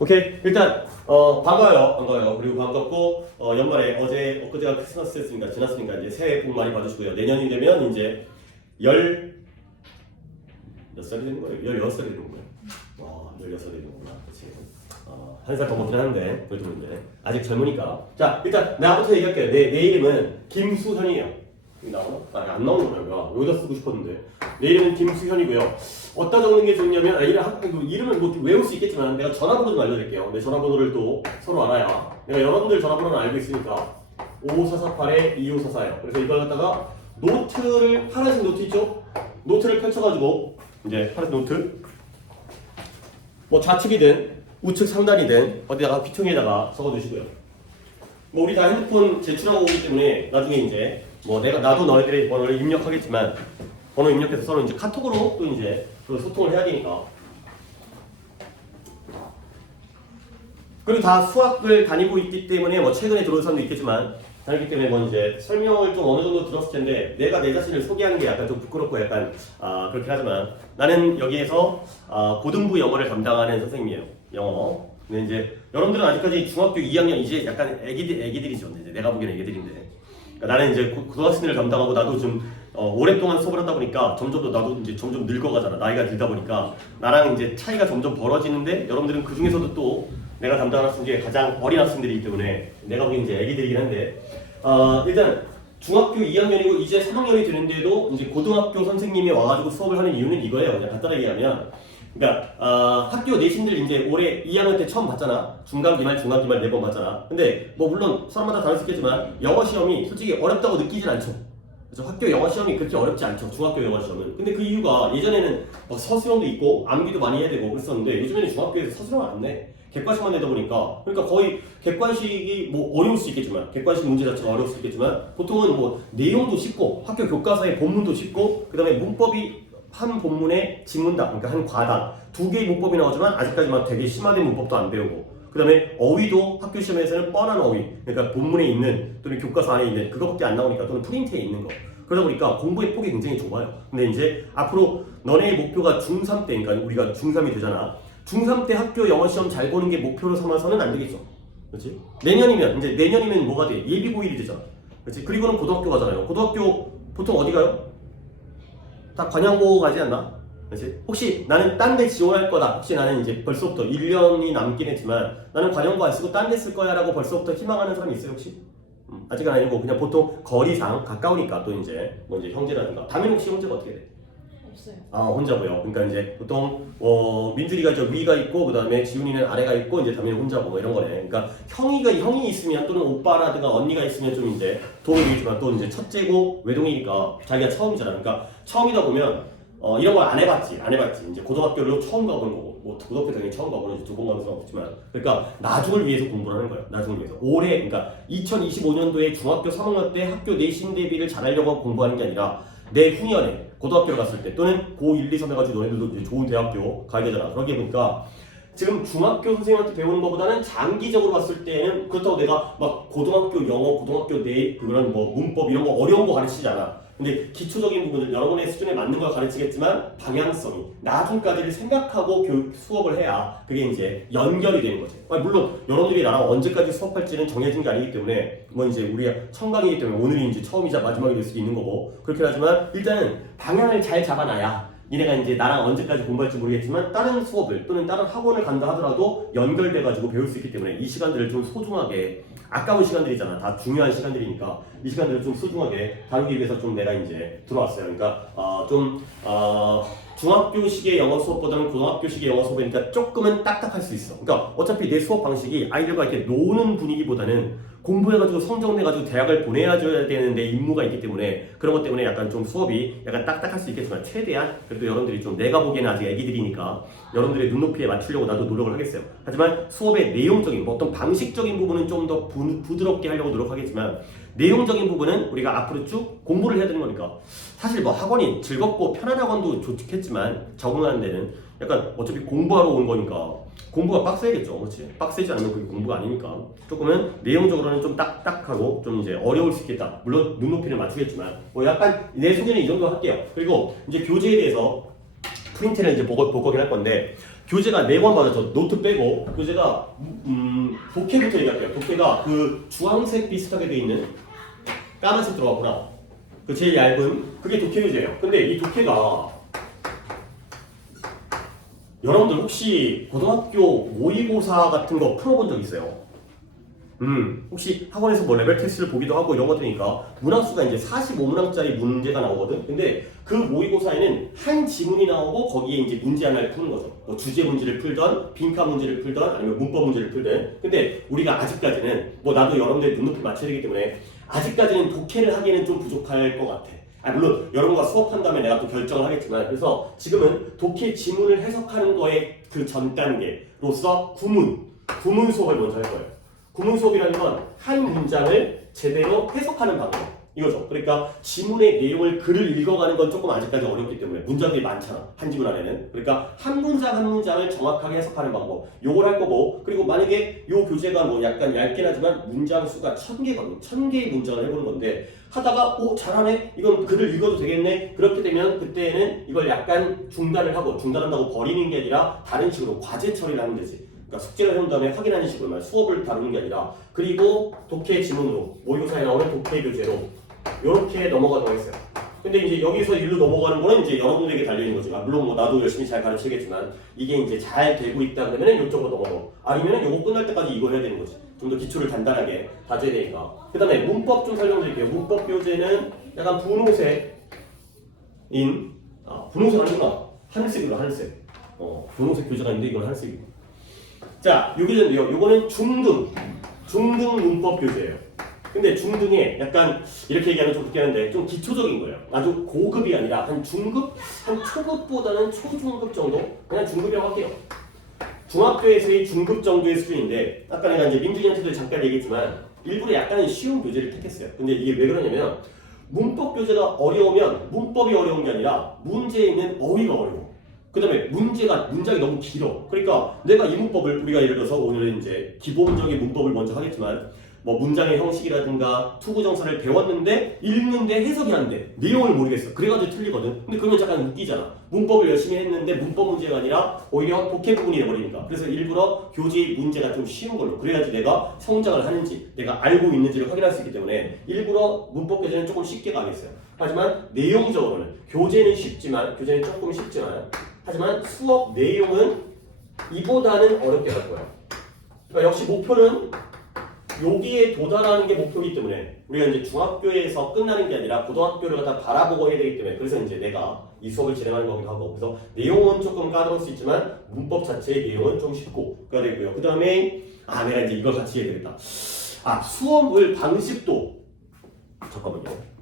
오케이. 일단 반가워요. 그리고 반갑고 연말에 엊그제가 크리스마스였으니까 지났으니까 이제 새해 복 많이 받으시고요. 내년이 되면 이제 몇 살이 되는 거예요? 16살이 되는 거예요. 와, 16살이 되는구나. 그치. 한 살 더 먹긴 하는데 그래도 이제 아직 젊으니까. 자, 일단 나부터 얘기할게요. 내 이름은 김수현이에요. 여기 나오나? 안 나오는구나. 여기다 쓰고 싶었는데. 내 이름은 김수현이고요. 어디다 적는 게 좋냐면 이름을 뭐 외울 수 있겠지만 내가 전화번호 좀 알려드릴게요. 내 전화번호를 또 서로 알아야 내가 여러분들 전화번호는 알고 있으니까 5448-2544예요. 그래서 이걸 갖다가 노트를 파란색 노트 있죠? 노트를 펼쳐가지고 이제 파란색 노트 뭐 좌측이든 우측 상단이든 어디다가 귀퉁이에다가 적어두시고요. 뭐 우리 다 핸드폰 제출하고 오기 때문에 나중에 이제 뭐 나도 너희들의 번호를 입력하겠지만 번호 입력해서 서로 이제 카톡으로 또 이제 소통을 해야 되니까. 그리고 다 수학을 다니고 있기 때문에 뭐 최근에 들어온 사람도 있겠지만 다니기 때문에 뭐 이제 설명을 좀 어느 정도 들었을 텐데 내가 내 자신을 소개하는 게 약간 좀 부끄럽고 약간 그렇긴 하지만 나는 여기에서 고등부 영어를 담당하는 선생님이에요. 영어. 근데 이제 여러분들은 아직까지 중학교 2학년 이제 약간 애기들이죠. 이제 내가 보기엔 애기들인데. 그러니까 나는 이제 고등학생을 담당하고 나도 좀 오랫동안 수업을 하다 보니까 나도 이제 점점 늙어가잖아. 나이가 들다 보니까 나랑 이제 차이가 점점 벌어지는데 여러분들은 그 중에서도 또 내가 담당하는 학생 중에 가장 어린 학생들이기 때문에 내가 보기엔 이제 애기들이긴 한데 일단 중학교 2학년이고 이제 3학년이 되는데도 이제 고등학교 선생님이 와가지고 수업을 하는 이유는 이거예요. 그냥 간단하게 얘기하면 그러니까 학교 내신들 이제 올해 2학년 때 처음 봤잖아. 중간 기말 4번 봤잖아. 근데 뭐 물론 사람마다 다를 수 있겠지만 영어 시험이 솔직히 어렵다고 느끼진 않죠. 그래서 학교 영어 시험이 그렇게 어렵지 않죠. 중학교 영어 시험은. 근데 그 이유가 예전에는 막 서술형도 있고 암기도 많이 해야 되고 그랬었는데 요즘에는 중학교에서 서술형 안 내. 객관식만 내다 보니까 그러니까 거의 객관식이 뭐 어려울 수 있겠지만 객관식 문제 자체가 어려울 수 있겠지만 보통은 뭐 내용도 쉽고 학교 교과서의 본문도 쉽고 그 다음에 문법이 한 본문에 지문당 그러니까 한 과당 2개의 문법이 나오지만 아직까지만 되게 심화된 문법도 안 배우고 그 다음에 어휘도 학교 시험에서는 뻔한 어휘 그러니까 본문에 있는 또는 교과서 안에 있는 그거밖에 안 나오니까 또는 프린트에 있는 거 그러다 보니까 공부의 폭이 굉장히 좁아요. 근데 이제 앞으로 너네의 목표가 중3 때 그러니까 우리가 중3이 되잖아. 중3 때 학교 영어 시험 잘 보는 게 목표로 삼아서는 안 되겠죠. 그렇지? 내년이면 뭐가 돼? 예비고1이 되잖아. 그렇지? 그리고는 고등학교 가잖아요. 고등학교 보통 어디 가요? 다 관양고 가지 않나? 그렇지? 혹시 나는 딴 데 지원할 거다. 혹시 나는 이제 벌써부터 1년이 남긴 했지만 나는 관양고 안 쓰고 딴 데 쓸 거야 라고 벌써부터 희망하는 사람이 있어요 혹시? 아직은 아니고 그냥 보통 거리상 가까우니까 또 이제 뭐 이제 형제라든가 다민 혹시 형제가 어떻게 돼? 없어요. 혼자고요. 그러니까 이제 보통 민준이가 저 위가 있고 그다음에 지훈이는 아래가 있고 이제 다민은 혼자고 뭐 이런 거네. 그러니까 형이 있으면 또는 오빠라든가 언니가 있으면 좀 이제 도움이 되겠지만 또 이제 첫째고 외동이니까 자기가 처음이잖아. 그러니까 처음이다 보면 이런 걸 안 해봤지. 이제 고등학교를 처음 가보는 거고 뭐 고등학교 당연히 처음 가보는 이제 2번 가는 사람 없지만 그러니까 나중을 위해서 공부를 하는 거예요. 나중을 위해서 올해 그러니까 2025년도에 중학교 3학년 때 학교 내신 대비를 잘하려고 공부하는 게 아니라 내후년에 고등학교를 갔을 때 또는 고1, 2, 3 해가지고 너네들도 이제 좋은 대학교 가야 되잖아. 그러게 보니까 지금 중학교 선생님한테 배우는 것보다는 장기적으로 봤을 때는 그렇다고 내가 막 고등학교 영어, 고등학교 내 그런 뭐 문법 이런 거 어려운 거 가르치지 않아. 근데 기초적인 부분을 여러분의 수준에 맞는 걸 가르치겠지만 방향성이 나중까지를 생각하고 수업을 해야 그게 이제 연결이 되는 거지. 물론 여러분들이 나랑 언제까지 수업할지는 정해진 게 아니기 때문에 뭐 이제 우리가 청강이기 때문에 오늘이 이제 처음이자 마지막이 될 수도 있는 거고 그렇긴 하지만 일단은 방향을 잘 잡아놔야 니네가 이제 나랑 언제까지 공부할지 모르겠지만 다른 수업을 또는 다른 학원을 간다 하더라도 연결돼가지고 배울 수 있기 때문에 이 시간들을 좀 소중하게 아까운 시간들이잖아. 다 중요한 시간들이니까 이 시간들을 좀 소중하게 다루기 위해서 좀 내가 이제 들어왔어요. 그러니까 중학교식의 영어 수업보다는 고등학교식의 영어 수업이니까 조금은 딱딱할 수 있어. 그러니까 어차피 내 수업 방식이 아이들과 이렇게 노는 분위기보다는 공부해가지고 성적 내가지고 대학을 보내줘야 되는 내 임무가 있기 때문에 그런 것 때문에 약간 좀 수업이 약간 딱딱할 수 있겠지만 최대한 그래도 여러분들이 좀 내가 보기에는 아직 애기들이니까 여러분들의 눈높이에 맞추려고 나도 노력을 하겠어요. 하지만 수업의 내용적인 뭐 어떤 방식적인 부분은 좀 더 부드럽게 하려고 노력하겠지만 내용적인 부분은 우리가 앞으로 쭉 공부를 해야 되는 거니까 사실 뭐 학원이 즐겁고 편한 학원도 좋겠지만 적응하는 데는 약간 어차피 공부하러 온 거니까 공부가 빡세겠죠. 그렇지? 빡세지 않으면 그게 공부가 아니니까 조금은 내용적으로는 좀 딱딱하고 좀 이제 어려울 수 있겠다. 물론 눈높이를 맞추겠지만 뭐 약간 내 소개는 이 정도 할게요. 그리고 이제 교재에 대해서 프린트를 이제 볼 거긴 할 건데 교재가 4권 받았죠. 노트 빼고 교재가 독해부터 얘기할게요. 독해가 그 주황색 비슷하게 돼 있는 까만색 들어갔구나. 그 제일 얇은 그게 독해 교재예요. 근데 이 독해가 여러분들 혹시 고등학교 모의고사 같은 거 풀어본 적 있어요? 혹시 학원에서 뭐 레벨 테스트를 보기도 하고 이런 것들이니까 문항수가 이제 45문항짜리 문제가 나오거든. 근데 그 모의고사에는 한 지문이 나오고 거기에 이제 문제 하나를 푸는 거죠. 뭐 주제 문제를 풀던, 빈칸 문제를 풀던, 아니면 문법 문제를 풀든. 근데 우리가 아직까지는 뭐 나도 여러분들 눈높이 맞춰야 되기 때문에 아직까지는 독해를 하기에는 좀 부족할 것 같아. 물론 여러분과 수업한 다음에 내가 또 결정을 하겠지만, 그래서 지금은 독해 지문을 해석하는 거의 그 전 단계로서 구문 수업을 먼저 할 거예요. 구문 수업이라는 건 한 문장을 제대로 해석하는 방법 이거죠. 그러니까 지문의 내용을 글을 읽어가는 건 조금 아직까지 어렵기 때문에 문장들이 많잖아. 한 지문 안에는. 그러니까 한 문장 한 문장을 정확하게 해석하는 방법 요걸 할 거고, 그리고 만약에 요 교재가 뭐 약간 얇긴 하지만 문장 수가 1000개거든. 1000개의 문장을 해보는 건데 하다가 잘하네? 이건 글을 읽어도 되겠네? 그렇게 되면 그때는 이걸 약간 중단한다고 버리는 게 아니라 다른 식으로 과제 처리를 하면 되지. 그러니까 숙제를 해온 다음에 확인하는 식으로 수업을 다루는 게 아니라, 그리고 독해 지문으로 모의고사에 나오는 독해 교재로 이렇게 넘어가도록 했어요. 근데 이제 여기서 일로 넘어가는 거는 이제 여러분들에게 달려있는 거죠. 물론 뭐 나도 열심히 잘 가르치겠지만 이게 이제 잘 되고 있다 그러면 이쪽으로 넘어가고, 아니면 요거 끝날 때까지 이거 해야 되는 거지. 좀 더 기초를 단단하게 다져야 되니까. 그 다음에 문법 좀 설명드릴게요. 문법 교재는 약간 분홍색 아니구나. 하늘색으로 하늘색. 분홍색 교재가 있는데 이건 하늘색이고. 자, 요 교재인데요. 요거는 중등 문법 교재예요. 근데 중등에 약간 이렇게 얘기하면 좀 그렇게 하는데 좀 기초적인 거예요. 아주 고급이 아니라 한 중급? 한 초급보다는 초중급 정도? 그냥 중급이라고 할게요. 중학교에서의 중급 정도의 수준인데, 아까 내가 이제 민준이한테도 잠깐 얘기했지만 일부러 약간 쉬운 교재를 택했어요. 근데 이게 왜 그러냐면 문법 교재가 어려우면 문법이 어려운 게 아니라 문제에 있는 어휘가 어려워. 그 다음에 문장이 너무 길어. 그러니까 내가 이 문법을, 우리가 예를 들어서 오늘은 이제 기본적인 문법을 먼저 하겠지만 뭐 문장의 형식이라든가 투구정사를 배웠는데 읽는데 해석이 안 돼. 내용을 모르겠어. 그래가지고 틀리거든. 근데 그러면 잠깐 웃기잖아. 문법을 열심히 했는데 문법 문제가 아니라 오히려 독해 부분이 돼버리니까. 그래서 일부러 교재의 문제가 좀 쉬운 걸로, 그래야지 내가 성장을 하는지 내가 알고 있는지를 확인할 수 있기 때문에 일부러 문법 교재는 조금 쉽게 가겠어요. 하지만 내용적으로는 교재는 조금 쉽지만 하지만 수업 내용은 이보다는 어렵게 갈 거야. 그러니까 역시 목표는 여기에 도달하는 게 목표이기 때문에 우리가 이제 중학교에서 끝나는 게 아니라 고등학교를 갖다 바라보고 해야 되기 때문에, 그래서 이제 내가 이 수업을 진행하는 거기도 하고, 그래서 내용은 조금 까다로울 수 있지만 문법 자체의 내용은 좀 쉽고 그래야 되고요. 그 다음에 내가 이제 이걸 같이 해야 되겠다. 수업을 방식도 잠깐만요.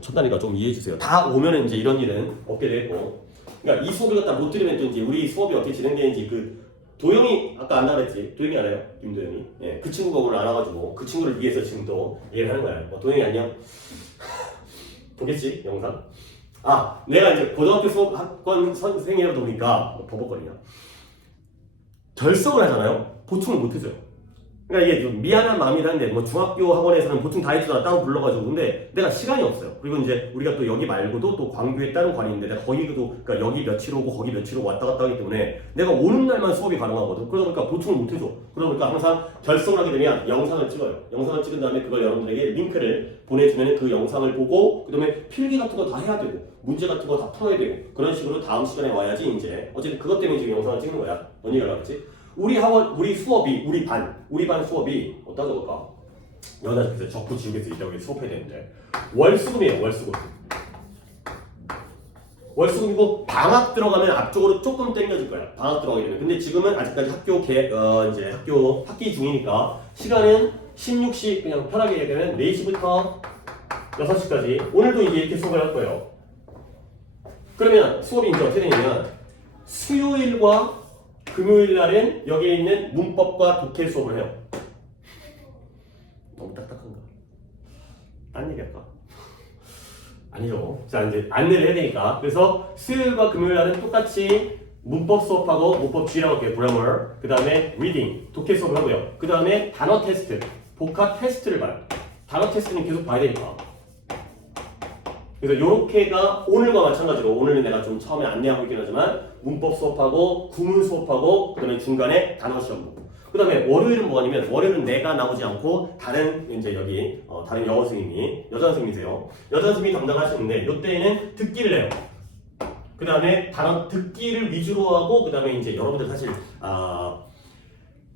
첫 단위가 좀 이해해 주세요. 다 오면은 이제 이런 일은 없게 되고, 그러니까 이 수업을 갖다 못 들으면 또 이제 우리 수업이 어떻게 진행되는지, 그 도영이 아까 안나 그랬지? 도영이 알아요? 김도영이. 예, 그 친구가 오늘 안 와가지고 그 친구를 위해서 지금 또 얘기를 하는 거야. 도영이 안녕. 보겠지 영상? 내가 이제 고등학교 수업학원 선생이라다 보니까 버벅거리냐. 결석을 하잖아요. 보충을 못 해줘요. 그러니까 이게 좀 미안한 마음이긴 한데, 뭐 중학교 학원에서는 보충 다 해주잖아. 따로 불러가지고. 근데 내가 시간이 없어요. 그리고 이제 우리가 또 여기 말고도 또 광교에 다른 관이 있는데 내가 거기도, 그러니까 여기 며칠 오고 거기 며칠 오고 왔다 갔다 하기 때문에 내가 오는 날만 수업이 가능하거든. 그러다 보니까 보충을 못 해줘. 그러다 보니까 항상 결석을 하게 되면 영상을 찍어요. 영상을 찍은 다음에 그걸 여러분들에게 링크를 보내주면 그 영상을 보고, 그 다음에 필기 같은 거 다 해야 되고 문제 같은 거 다 풀어야 되고, 그런 식으로 다음 시간에 와야지 이제 어쨌든 그것 때문에 지금 영상을 찍는 거야. 뭔 얘기를 하겠지? 우리 수업이, 우리 반 수업이 어디다 적을까? 여기다 적겠어요. 적고 지우겠어. 이따 여기 수업해야 되는데. 월수금이에요, 월수금. 월수금이고 방학 들어가면 앞쪽으로 조금 당겨질 거야. 방학 들어가게 되면. 근데 지금은 아직까지 학기 중이니까 시간은 16시, 그냥 편하게 얘기하면 4시부터 6시까지. 오늘도 이제 이렇게 수업을 할 거예요. 그러면 수업이 이제 어떻게 되냐면 수요일과 금요일 날은 여기에 있는 문법과 독해 수업을 해요. 너무 딱딱한가? 딴 얘기 할까? 아니죠. 자, 이제 안내를 해야 되니까. 그래서 수요일과 금요일 날은 똑같이 문법 수업하고 문법 G라고 할게요. grammar. 그 다음에 reading, 독해 수업을 하고요. 그 다음에 단어 테스트, 복합 테스트를 봐요. 단어 테스트는 계속 봐야 되니까. 그래서 이렇게가 오늘과 마찬가지로 오늘은 내가 좀 처음에 안내하고 있긴 하지만 문법 수업하고 구문 수업하고 그다음에 중간에 단어 시험 보고 그다음에 월요일은 뭐냐면 월요일은 내가 나오지 않고 다른 이제 여기 다른 영어 선생님이 여자 선생님이세요. 여자 선생님이 담당하시는데 이때에는 듣기를 해요. 그다음에 단어 듣기를 위주로 하고 그다음에 이제 여러분들 사실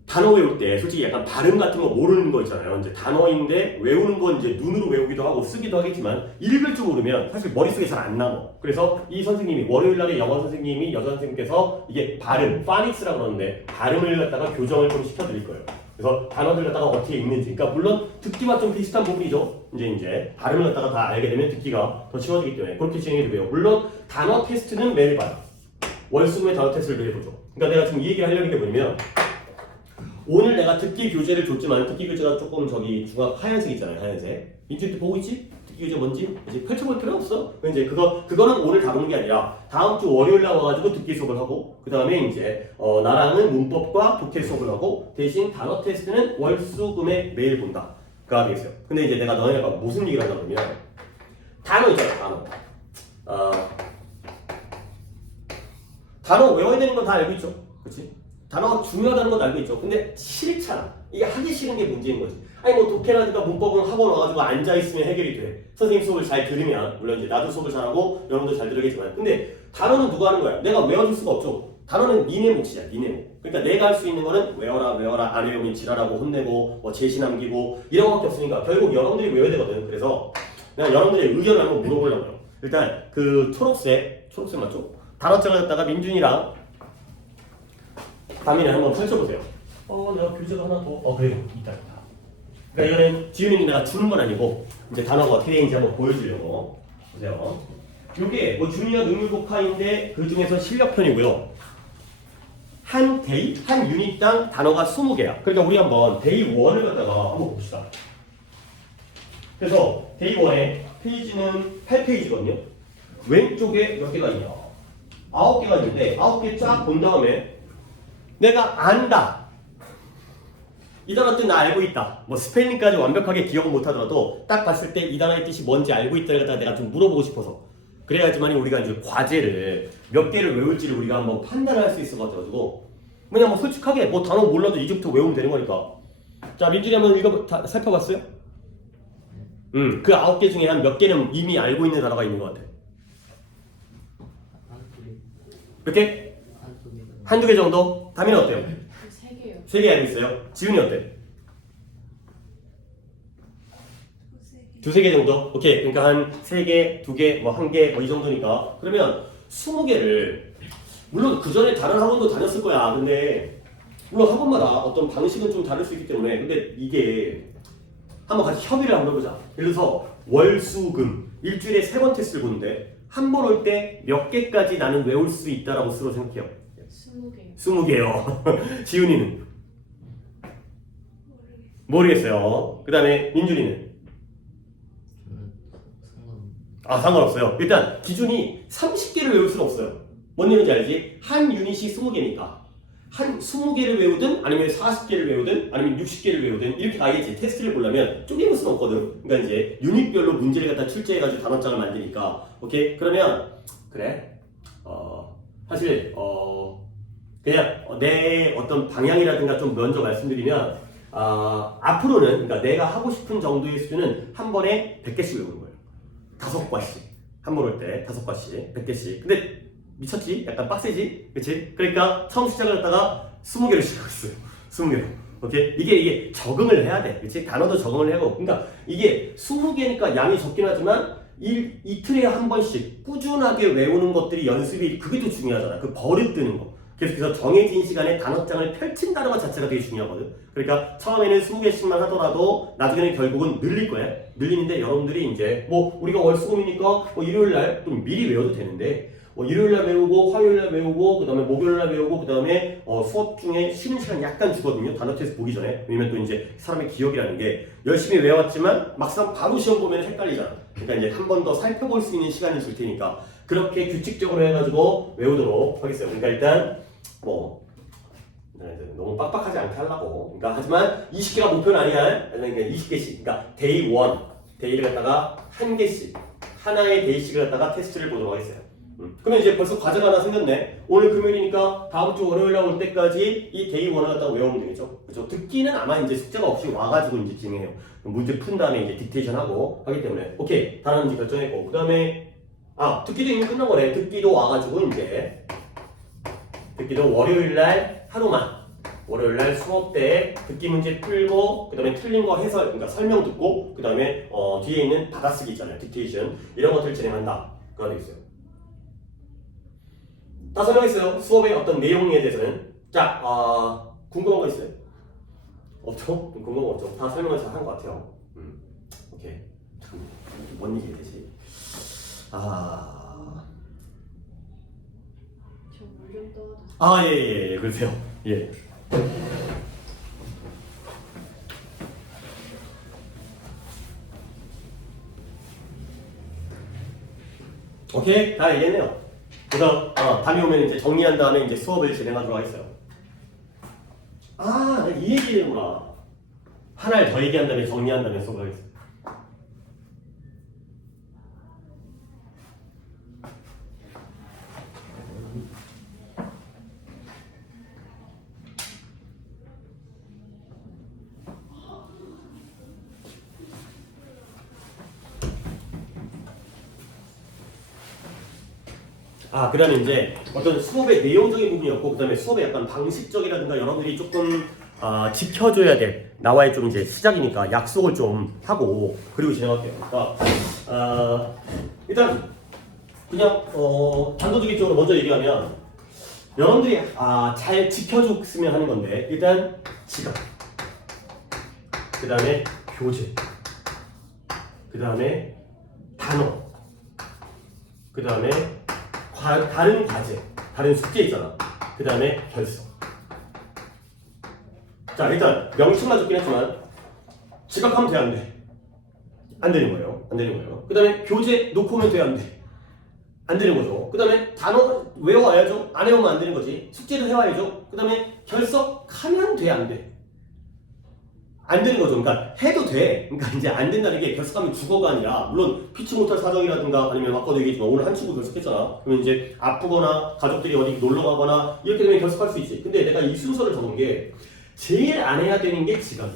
단어 외울 때 솔직히 약간 발음 같은 거 모르는 거 있잖아요. 이제 단어인데 외우는 건 이제 눈으로 외우기도 하고 쓰기도 하겠지만 읽을 줄 모르면 사실 머릿속에 잘 안 남아. 그래서 이 선생님이 월요일 날에 영어 선생님이 여자 선생님께서 이게 발음, 파닉스라고 그러는데 발음을 갖다가 교정을 좀 시켜드릴 거예요. 그래서 단어들 갖다가 어떻게 읽는지. 그러니까 물론 듣기와 좀 비슷한 부분이죠. 이제 발음을 갖다가 다 알게 되면 듣기가 더 쉬워지기 때문에 그렇게 진행해 주고요. 물론 단어 테스트는 매일 봐요. 월수금의 단어 테스트를 매일 보죠. 그러니까 내가 지금 이 얘기를 하려는 게 뭐냐면 오늘 내가 듣기 교재를 줬지만 듣기 교재가 조금 저기 중앙 하얀색 있잖아요. 하얀색. 인터넷 보고 있지? 듣기 교재 뭔지 이제 펼쳐볼 필요 없어. 이제 그거는 오늘 다루는 게 아니라 다음 주 월요일 날 와가지고 듣기 수업을 하고 그 다음에 이제 나랑은 문법과 독해 수업을 하고 대신 단어 테스트는 월수금에 매일 본다. 그가 되겠어요. 근데 이제 내가 너네가 무슨 얘기를 하냐 그러면 단어 있잖아. 단어 외워야 되는 건 다 알고 있죠. 그렇지? 단어가 중요하다는 건 알고 있죠. 근데 싫잖아. 이게 하기 싫은 게 문제인 거지. 아니 뭐 독해라든가 문법은 학원 와가지고 앉아있으면 해결이 돼. 선생님 수업을 잘 들으면 물론 이제 나도 수업을 잘하고 여러분도 잘 들으겠지만 근데 단어는 누가 하는 거야? 내가 외워줄 수가 없죠. 단어는 니네 몫이야. 니네 몫. 그러니까 내가 할 수 있는 거는 외워라 안 외우면 지랄하고 혼내고 뭐 제시 남기고 이런 거밖에 없으니까 결국 여러분들이 외워야 되거든. 그래서 내가 여러분들의 의견을 한번 물어보려고요. 일단 그 초록색 맞죠? 단어장을 갖다가 민준이랑 다민이 한번 펼쳐보세요. 내가 교재가 하나 더. 그래요. 있다. 그러니까 이거는 지훈이는 내가 주는 건 아니고 이제 단어가 어떻게 되는지 한번 보여주려고. 보세요. 이게 뭐 주니어 능률복화인데 그 중에서 실력편이고요. 한 유닛당 단어가 20개야. 그러니까 우리 한번 데이 1을 갖다가 한번 봅시다. 그래서 데이 1의 페이지는 8페이지거든요. 왼쪽에 몇 개가 있냐? 9개가 있는데 9개 쫙 본 다음에 내가 안다. 이 단어 뜻 나 알고 있다. 뭐 스펠링까지 완벽하게 기억은 못하더라도 딱 봤을 때 이 단어의 뜻이 뭔지 알고 있다를 갖다가 내가 좀 물어보고 싶어서 그래야지만 우리가 이제 과제를 몇 개를 외울지를 우리가 한번 판단을 할 수 있을 것 같아가지고 그냥 뭐 솔직하게 뭐 단어 몰라도 이제부터 외우면 되는 거니까. 자 민준이 한번 살펴봤어요? 그 9개 중에 한 몇 개는 이미 알고 있는 단어가 있는 것 같아. 몇 개? 한두 개 정도? 다민은 어때요? 3개요. 3개 알고 있어요? 지훈이 어때? 2~3개 정도? 오케이. 그러니까 한 3개, 2개, 뭐 1개, 뭐 이 정도니까. 그러면 20개를 물론 그 전에 다른 학원도 다녔을 거야. 근데 물론 학원마다 어떤 방식은 좀 다를 수 있기 때문에 근데 이게 한번 같이 협의를 한번 해보자. 예를 들어서 월, 수, 금 일주일에 3번 테스트를 보는데 한 번 올 때 몇 개까지 나는 외울 수 있다라고 스스로 생각해요. 20개요. 20개요. 지훈이는? 모르겠어요. 그 다음에 민준이는? 상관없어요. 일단 기준이 30개를 외울 수는 없어요. 뭔 얘기인지 알지? 한 유닛이 20개니까 한 20개를 외우든 아니면 40개를 외우든 아니면 60개를 외우든 이렇게 가야지. 테스트를 보려면 쪼개볼 수는 없거든. 그러니까 이제 유닛별로 문제를 갖다 출제해가지고 단원장을 만드니까 오케이? 그러면 그래 사실 그냥 내 어떤 방향이라든가 좀 먼저 말씀드리면 앞으로는 그러니까 내가 하고 싶은 정도의 수준은 한 번에 100개씩 외우는 거예요. 5과씩 한 번 올 때 5과씩 100개씩. 근데 미쳤지? 약간 빡세지? 그치? 그러니까 처음 시작을 했다가 20개를 시작하고 있어요. 20개로. 오케이? 이게 적응을 해야 돼. 그치? 단어도 적응을 하고. 그러니까 이게 20개니까 양이 적긴 하지만 이틀에 한 번씩 꾸준하게 외우는 것들이 연습이 그게 더 중요하잖아. 그 버릇 뜨는 거. 그래서 정해진 시간에 단어장을 펼친다는 것 자체가 되게 중요하거든. 그러니까 처음에는 20개씩만 하더라도 나중에는 결국은 늘릴 거야. 늘리는데 여러분들이 이제 뭐 우리가 월수금이니까 뭐 일요일 날 좀 미리 외워도 되는데 뭐 일요일 날 외우고 화요일 날 외우고 그 다음에 목요일 날 외우고 그 다음에 수업 중에 쉬는 시간 약간 주거든요. 단어 테스트 보기 전에. 왜냐면 또 이제 사람의 기억이라는 게 열심히 외웠지만 막상 바로 시험 보면 헷갈리잖아. 그러니까 이제 한 번 더 살펴볼 수 있는 시간을 줄 테니까 그렇게 규칙적으로 해가지고 외우도록 하겠어요. 그러니까 일단 뭐 너무 빡빡하지 않게 하려고. 그러니까 하지만 20개가 목표는 아니야. 그러니까 20개씩. 그러니까 데이 1 데이를 갖다가 한 개씩 하나의 데이식을 갖다가 테스트를 보도록 하겠어요. 그러면 이제 벌써 과제가 하나 생겼네. 오늘 금요일이니까 다음 주 월요일 날 올 때까지 이 데이 1을 갖다가 외우면 되겠죠. 그렇죠? 듣기는 아마 이제 숙제가 없이 와가지고 이제 진행해요. 문제 푼 다음에 이제 딕테이션 하고 하기 때문에 오케이 단하는지 결정했고 그 다음에 듣기도 이미 끝난 거네. 듣기도 와가지고 이제 듣기도 월요일 날 하루만 월요일 날 수업 때 듣기 문제 풀고 그 다음에 틀린 거 해설 그러니까 설명 듣고 그 다음에 뒤에 있는 받아쓰기 있잖아요. 딕테이션 이런 것들 진행한다. 그거 되겠어요. 다 설명했어요. 수업의 어떤 내용에 대해서는. 자, 궁금한 거 있어요? 없죠? 궁금한 거 없죠? 다 설명을 잘 한 것 같아요. 오케이. 참, 뭔 얘기 되지? 저 물 좀 떠와도 예, 그러세요. 예. 오케이, 다 얘기했네요. 그래서 밤이 오면 이제 정리한 다음에 이제 수업을 진행하도록 하겠어요. 내가 이 얘기구나. 하나를 더 얘기한 다음에 정리한 다음에 수업을 하겠어요. 그 다음에 이제 어떤 수업의 내용적인 부분이었고, 그 다음에 수업의 약간 방식적이라든가 여러분들이 조금 지켜줘야 될 나와의 좀 이제 시작이니까 약속을 좀 하고 그리고 진행할게요. 그러니까 일단 그냥 단도직입 적으로 먼저 얘기하면 여러분들이 잘 지켜줬으면 하는 건데 일단 지각, 그 다음에 교재, 그 다음에 단어, 그 다음에 다른 과제, 다른 숙제 있잖아. 그 다음에 결석. 자, 일단 명칭만 적긴 했지만 지각하면 돼, 안 돼? 안 되는 거예요. 안 되는 거예요. 그 다음에 교재 놓고 오면 돼, 안 돼? 안 되는 거죠. 그 다음에 단어 외워와야죠. 안 외우면 안 되는 거지. 숙제도 해와야죠. 그 다음에 결석하면 돼, 안 돼? 안 되는 거죠. 그러니까 해도 돼. 그러니까 이제 안 된다는 게 결석하면 죽어가 아니라 물론 피치 못할 사정이라든가 아니면 아까도 얘기했지만 오늘 한 친구 결석했잖아. 그러면 이제 아프거나 가족들이 어디 놀러 가거나 이렇게 되면 결석할 수 있지. 근데 내가 이 순서를 적은 게 제일 안 해야 되는 게 지각이야.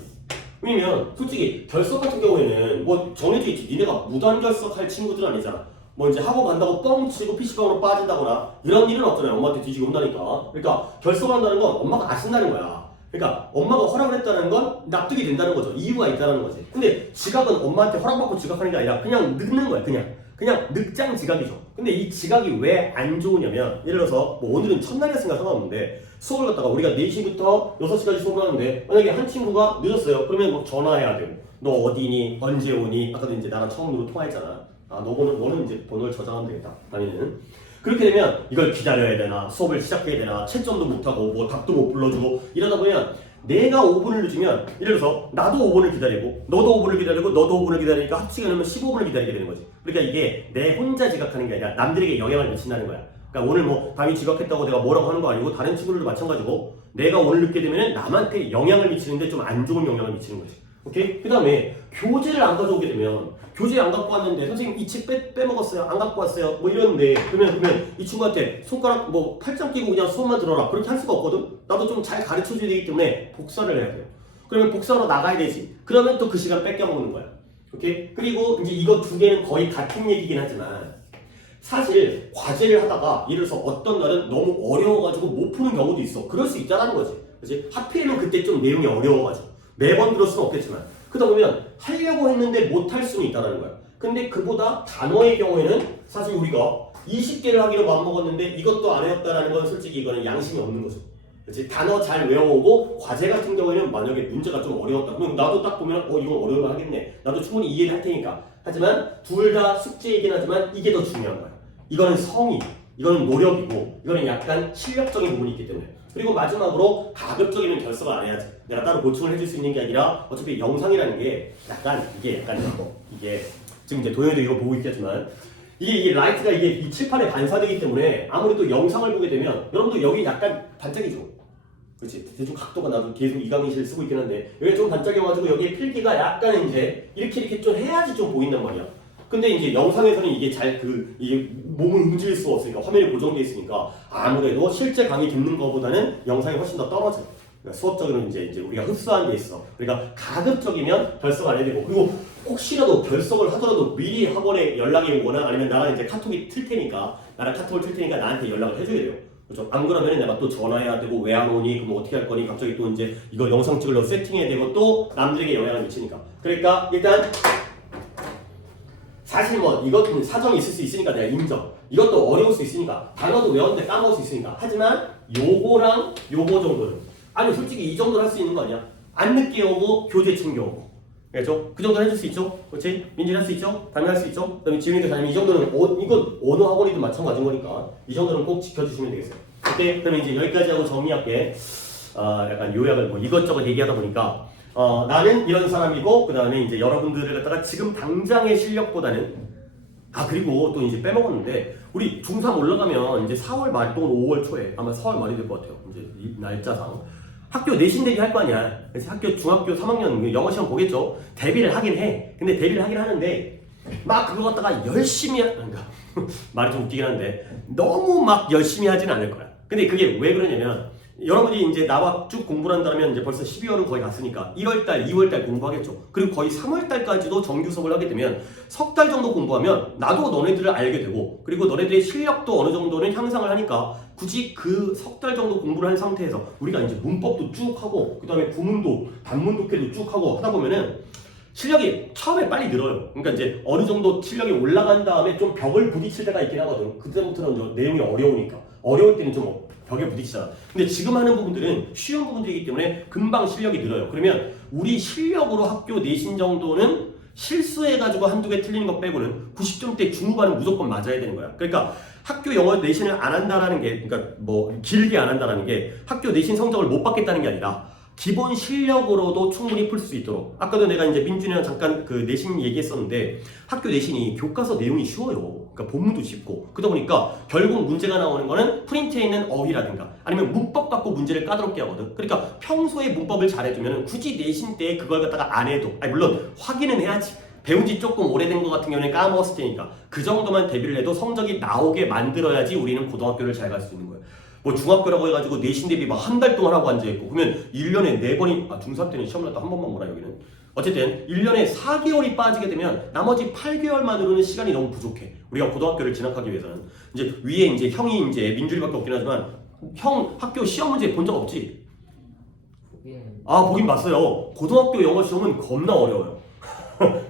왜냐면 솔직히 결석 같은 경우에는 뭐 정해져 있지. 니네가 무단 결석할 친구들은 아니잖아. 뭐 이제 학원 간다고 뻥치고 PC방으로 빠진다거나 이런 일은 없잖아요. 엄마한테 뒤지고 혼나니까. 그러니까 결석한다는 건 엄마가 아신다는 거야. 그러니까 엄마가 허락을 했다는 건 납득이 된다는 거죠. 이유가 있다는 거지. 근데 지각은 엄마한테 허락받고 지각하는 게 아니라 그냥 늙는 거야. 그냥 늑장 지각이죠. 근데 이 지각이 왜 안 좋으냐면 예를 들어서 뭐 오늘은 첫날이었으니까 상관없는데 수업을 갖다가 우리가 4시부터 6시까지 수업을 하는데 만약에 한 친구가 늦었어요. 그러면 뭐 전화해야 되고 너 어디니? 언제 오니? 아까도 이제 나랑 처음으로 통화했잖아. 너는 이제 번호를 저장하면 되겠다. 다니는. 그렇게 되면 이걸 기다려야 되나 수업을 시작해야 되나 채점도 못하고 뭐 답도 못 불러주고 이러다 보면 내가 5분을 늦으면 예를 들어서 나도 5분을 기다리고 너도 5분을 기다리고 너도 5분을 기다리니까 합치게 되면 15분을 기다리게 되는 거지. 그러니까 이게 내 혼자 지각하는 게 아니라 남들에게 영향을 미친다는 거야. 그러니까 오늘 뭐 밤이 지각했다고 내가 뭐라고 하는 거 아니고 다른 친구들도 마찬가지고 내가 오늘 늦게 되면 남한테 영향을 미치는데 좀 안 좋은 영향을 미치는 거지. 오케이? 그 다음에 교재를 안 가져오게 되면 교재 안 갖고 왔는데 선생님 이 책 빼먹었어요. 안 갖고 왔어요. 뭐 이러는데 그러면 이 친구한테 손가락 뭐 팔짱 끼고 그냥 수업만 들어라. 그렇게 할 수가 없거든. 나도 좀 잘 가르쳐줘야 되기 때문에 복사를 해야 돼요. 그러면 복사로 나가야 되지. 그러면 또 그 시간 뺏겨먹는 거야. 오케이? 그리고 이제 이거 두 개는 거의 같은 얘기긴 하지만 사실 과제를 하다가 예를 들어서 어떤 날은 너무 어려워가지고 못 푸는 경우도 있어. 그럴 수 있다는 거지. 그치? 하필이면 그때 좀 내용이 어려워가지고 매번 그럴 수는 없겠지만 그러다 보면 하려고 했는데 못할 수는 있다는 거야. 근데 그보다 단어의 경우에는 사실 우리가 20개를 하기로 마음먹었는데 이것도 안 해왔다는 건 솔직히 이거는 양심이 없는 거죠. 그치? 단어 잘 외워오고 과제 같은 경우에는 만약에 문제가 좀 어려웠다. 그럼 나도 딱 보면 이건 어려울만 하겠네. 나도 충분히 이해를 할 테니까. 하지만 둘 다 숙제이긴 하지만 이게 더 중요한 거야. 이거는 성의, 이거는 노력이고 이거는 약간 실력적인 부분이 있기 때문에. 그리고 마지막으로 가급적이면 결석을 안 해야지. 내가 따로 보충을 해줄 수 있는 게 아니라 어차피 영상이라는 게 이게 약간 이게 지금 이제 도현이도 이거 보고 있겠지만 이게 라이트가 이게 이 칠판에 반사되기 때문에 아무래도 영상을 보게 되면 여러분도 여기 약간 반짝이죠. 그렇지? 대충 각도가 나도 계속 이강인실 쓰고 있긴 한데 여기 좀 반짝여가지고 여기에 필기가 약간 이제 이렇게 좀 해야지 좀 보인단 말이야. 근데 이제 영상에서는 이게 이게 몸을 움직일 수 없으니까 화면이 고정돼 있으니까 아무래도 실제 강의 듣는 것보다는 영상이 훨씬 더 떨어져요. 그러니까 수업적으로 이제 우리가 흡수한 게 있어. 그러니까 가급적이면 결석 안 해야 되고, 그리고 혹시라도 결석을 하더라도 미리 학원에 연락이 오거나 아니면 나랑 이제 카톡이 틀 테니까 나한테 연락을 해줘야 돼요. 그렇죠? 안 그러면 내가 또 전화해야 되고 왜 안 오니? 그럼 어떻게 할 거니? 갑자기 또 이제 이거 영상 찍으려고 세팅해야 되고 또 남들에게 영향을 미치니까. 그러니까 일단 사실 뭐 이것도 사정이 있을 수 있으니까 내가 인정. 이것도 어려울 수 있으니까 단어도 외웠는데 까먹을 수 있으니까. 하지만 요거랑 요거 정도는 아니 솔직히 이 정도는 할 수 있는 거 아니야? 안 늦게 오고 교재 챙겨오고. 그렇죠? 그 정도는 해줄 수 있죠? 그렇지? 민준이 할 수 있죠? 담임 할수 있죠? 그다음에 지훈이도 담임 이 정도는 이건 어느 학원이든 마찬가지인 거니까 이 정도는 꼭 지켜주시면 되겠어요. 오케이? 그러면 이제 여기까지 하고 정리할게. 약간 요약을 뭐 이것저것 얘기하다 보니까 나는 이런 사람이고 그 다음에 이제 여러분들을 갖다가 지금 당장의 실력보다는 그리고 또 이제 빼먹었는데 우리 중3 올라가면 이제 4월 말 또는 5월 초에 아마 4월 말이 될 것 같아요. 이제 이 날짜상. 학교 내신 대비 할 거 아니야. 그래서 중학교 3학년 영어 시험 보겠죠. 대비를 하긴 해. 근데 대비를 하긴 하는데 막 그거 갖다가 열심히 그러니까 말이 좀 웃기긴 한데 너무 막 열심히 하진 않을 거야. 근데 그게 왜 그러냐면 여러분이 이제 나와 쭉 공부를 한다면 이제 벌써 12월은 거의 갔으니까 1월달, 2월달 공부하겠죠. 그리고 거의 3월달까지도 정규 수업을 하게 되면 석 달 정도 공부하면 나도 너네들을 알게 되고 그리고 너네들의 실력도 어느 정도는 향상을 하니까 굳이 그 석 달 정도 공부를 한 상태에서 우리가 이제 문법도 쭉 하고 그 다음에 구문도 단문 독해도 쭉 하고 하다 보면은 실력이 처음에 빨리 늘어요. 그러니까 이제 어느 정도 실력이 올라간 다음에 좀 벽을 부딪힐 때가 있긴 하거든. 그때부터는 내용이 어려우니까. 어려울 때는 좀 벽에 부딪히잖아. 근데 지금 하는 부분들은 쉬운 부분들이기 때문에 금방 실력이 늘어요. 그러면 우리 실력으로 학교 내신 정도는 실수해가지고 한두 개 틀리는 것 빼고는 90점대 중후반은 무조건 맞아야 되는 거야. 그러니까 학교 영어 내신을 안 한다라는 게, 그러니까 뭐 길게 안 한다라는 게 학교 내신 성적을 못 받겠다는 게 아니라 기본 실력으로도 충분히 풀 수 있도록. 아까도 내가 이제 민준이랑 잠깐 그 내신 얘기했었는데 학교 내신이 교과서 내용이 쉬워요. 그러니까 본문도 쉽고 그러다 보니까 결국 문제가 나오는 거는 프린트에 있는 어휘라든가 아니면 문법 갖고 문제를 까다롭게 하거든. 그러니까 평소에 문법을 잘해두면 굳이 내신 때 그걸 갖다가 안 해도 물론 확인은 해야지. 배운 지 조금 오래된 것 같은 경우는 까먹었을 테니까 그 정도만 대비를 해도 성적이 나오게 만들어야지 우리는 고등학교를 잘 갈 수 있는 거예요. 뭐 중학교라고 해가지고 내신 대비 막 한 달 동안 하고 앉아있고 그러면 1년에 4번이 중3 때는 시험 날도 한 번만 보나 여기는 어쨌든 1년에 4개월이 빠지게 되면 나머지 8개월만으로는 시간이 너무 부족해. 우리가 고등학교를 진학하기 위해서는 이제 위에 이제 형이 이제 민준이밖에 없긴 하지만 형 학교 시험 문제 본 적 없지? 보긴 봤어요. 고등학교 영어 시험은 겁나 어려워요.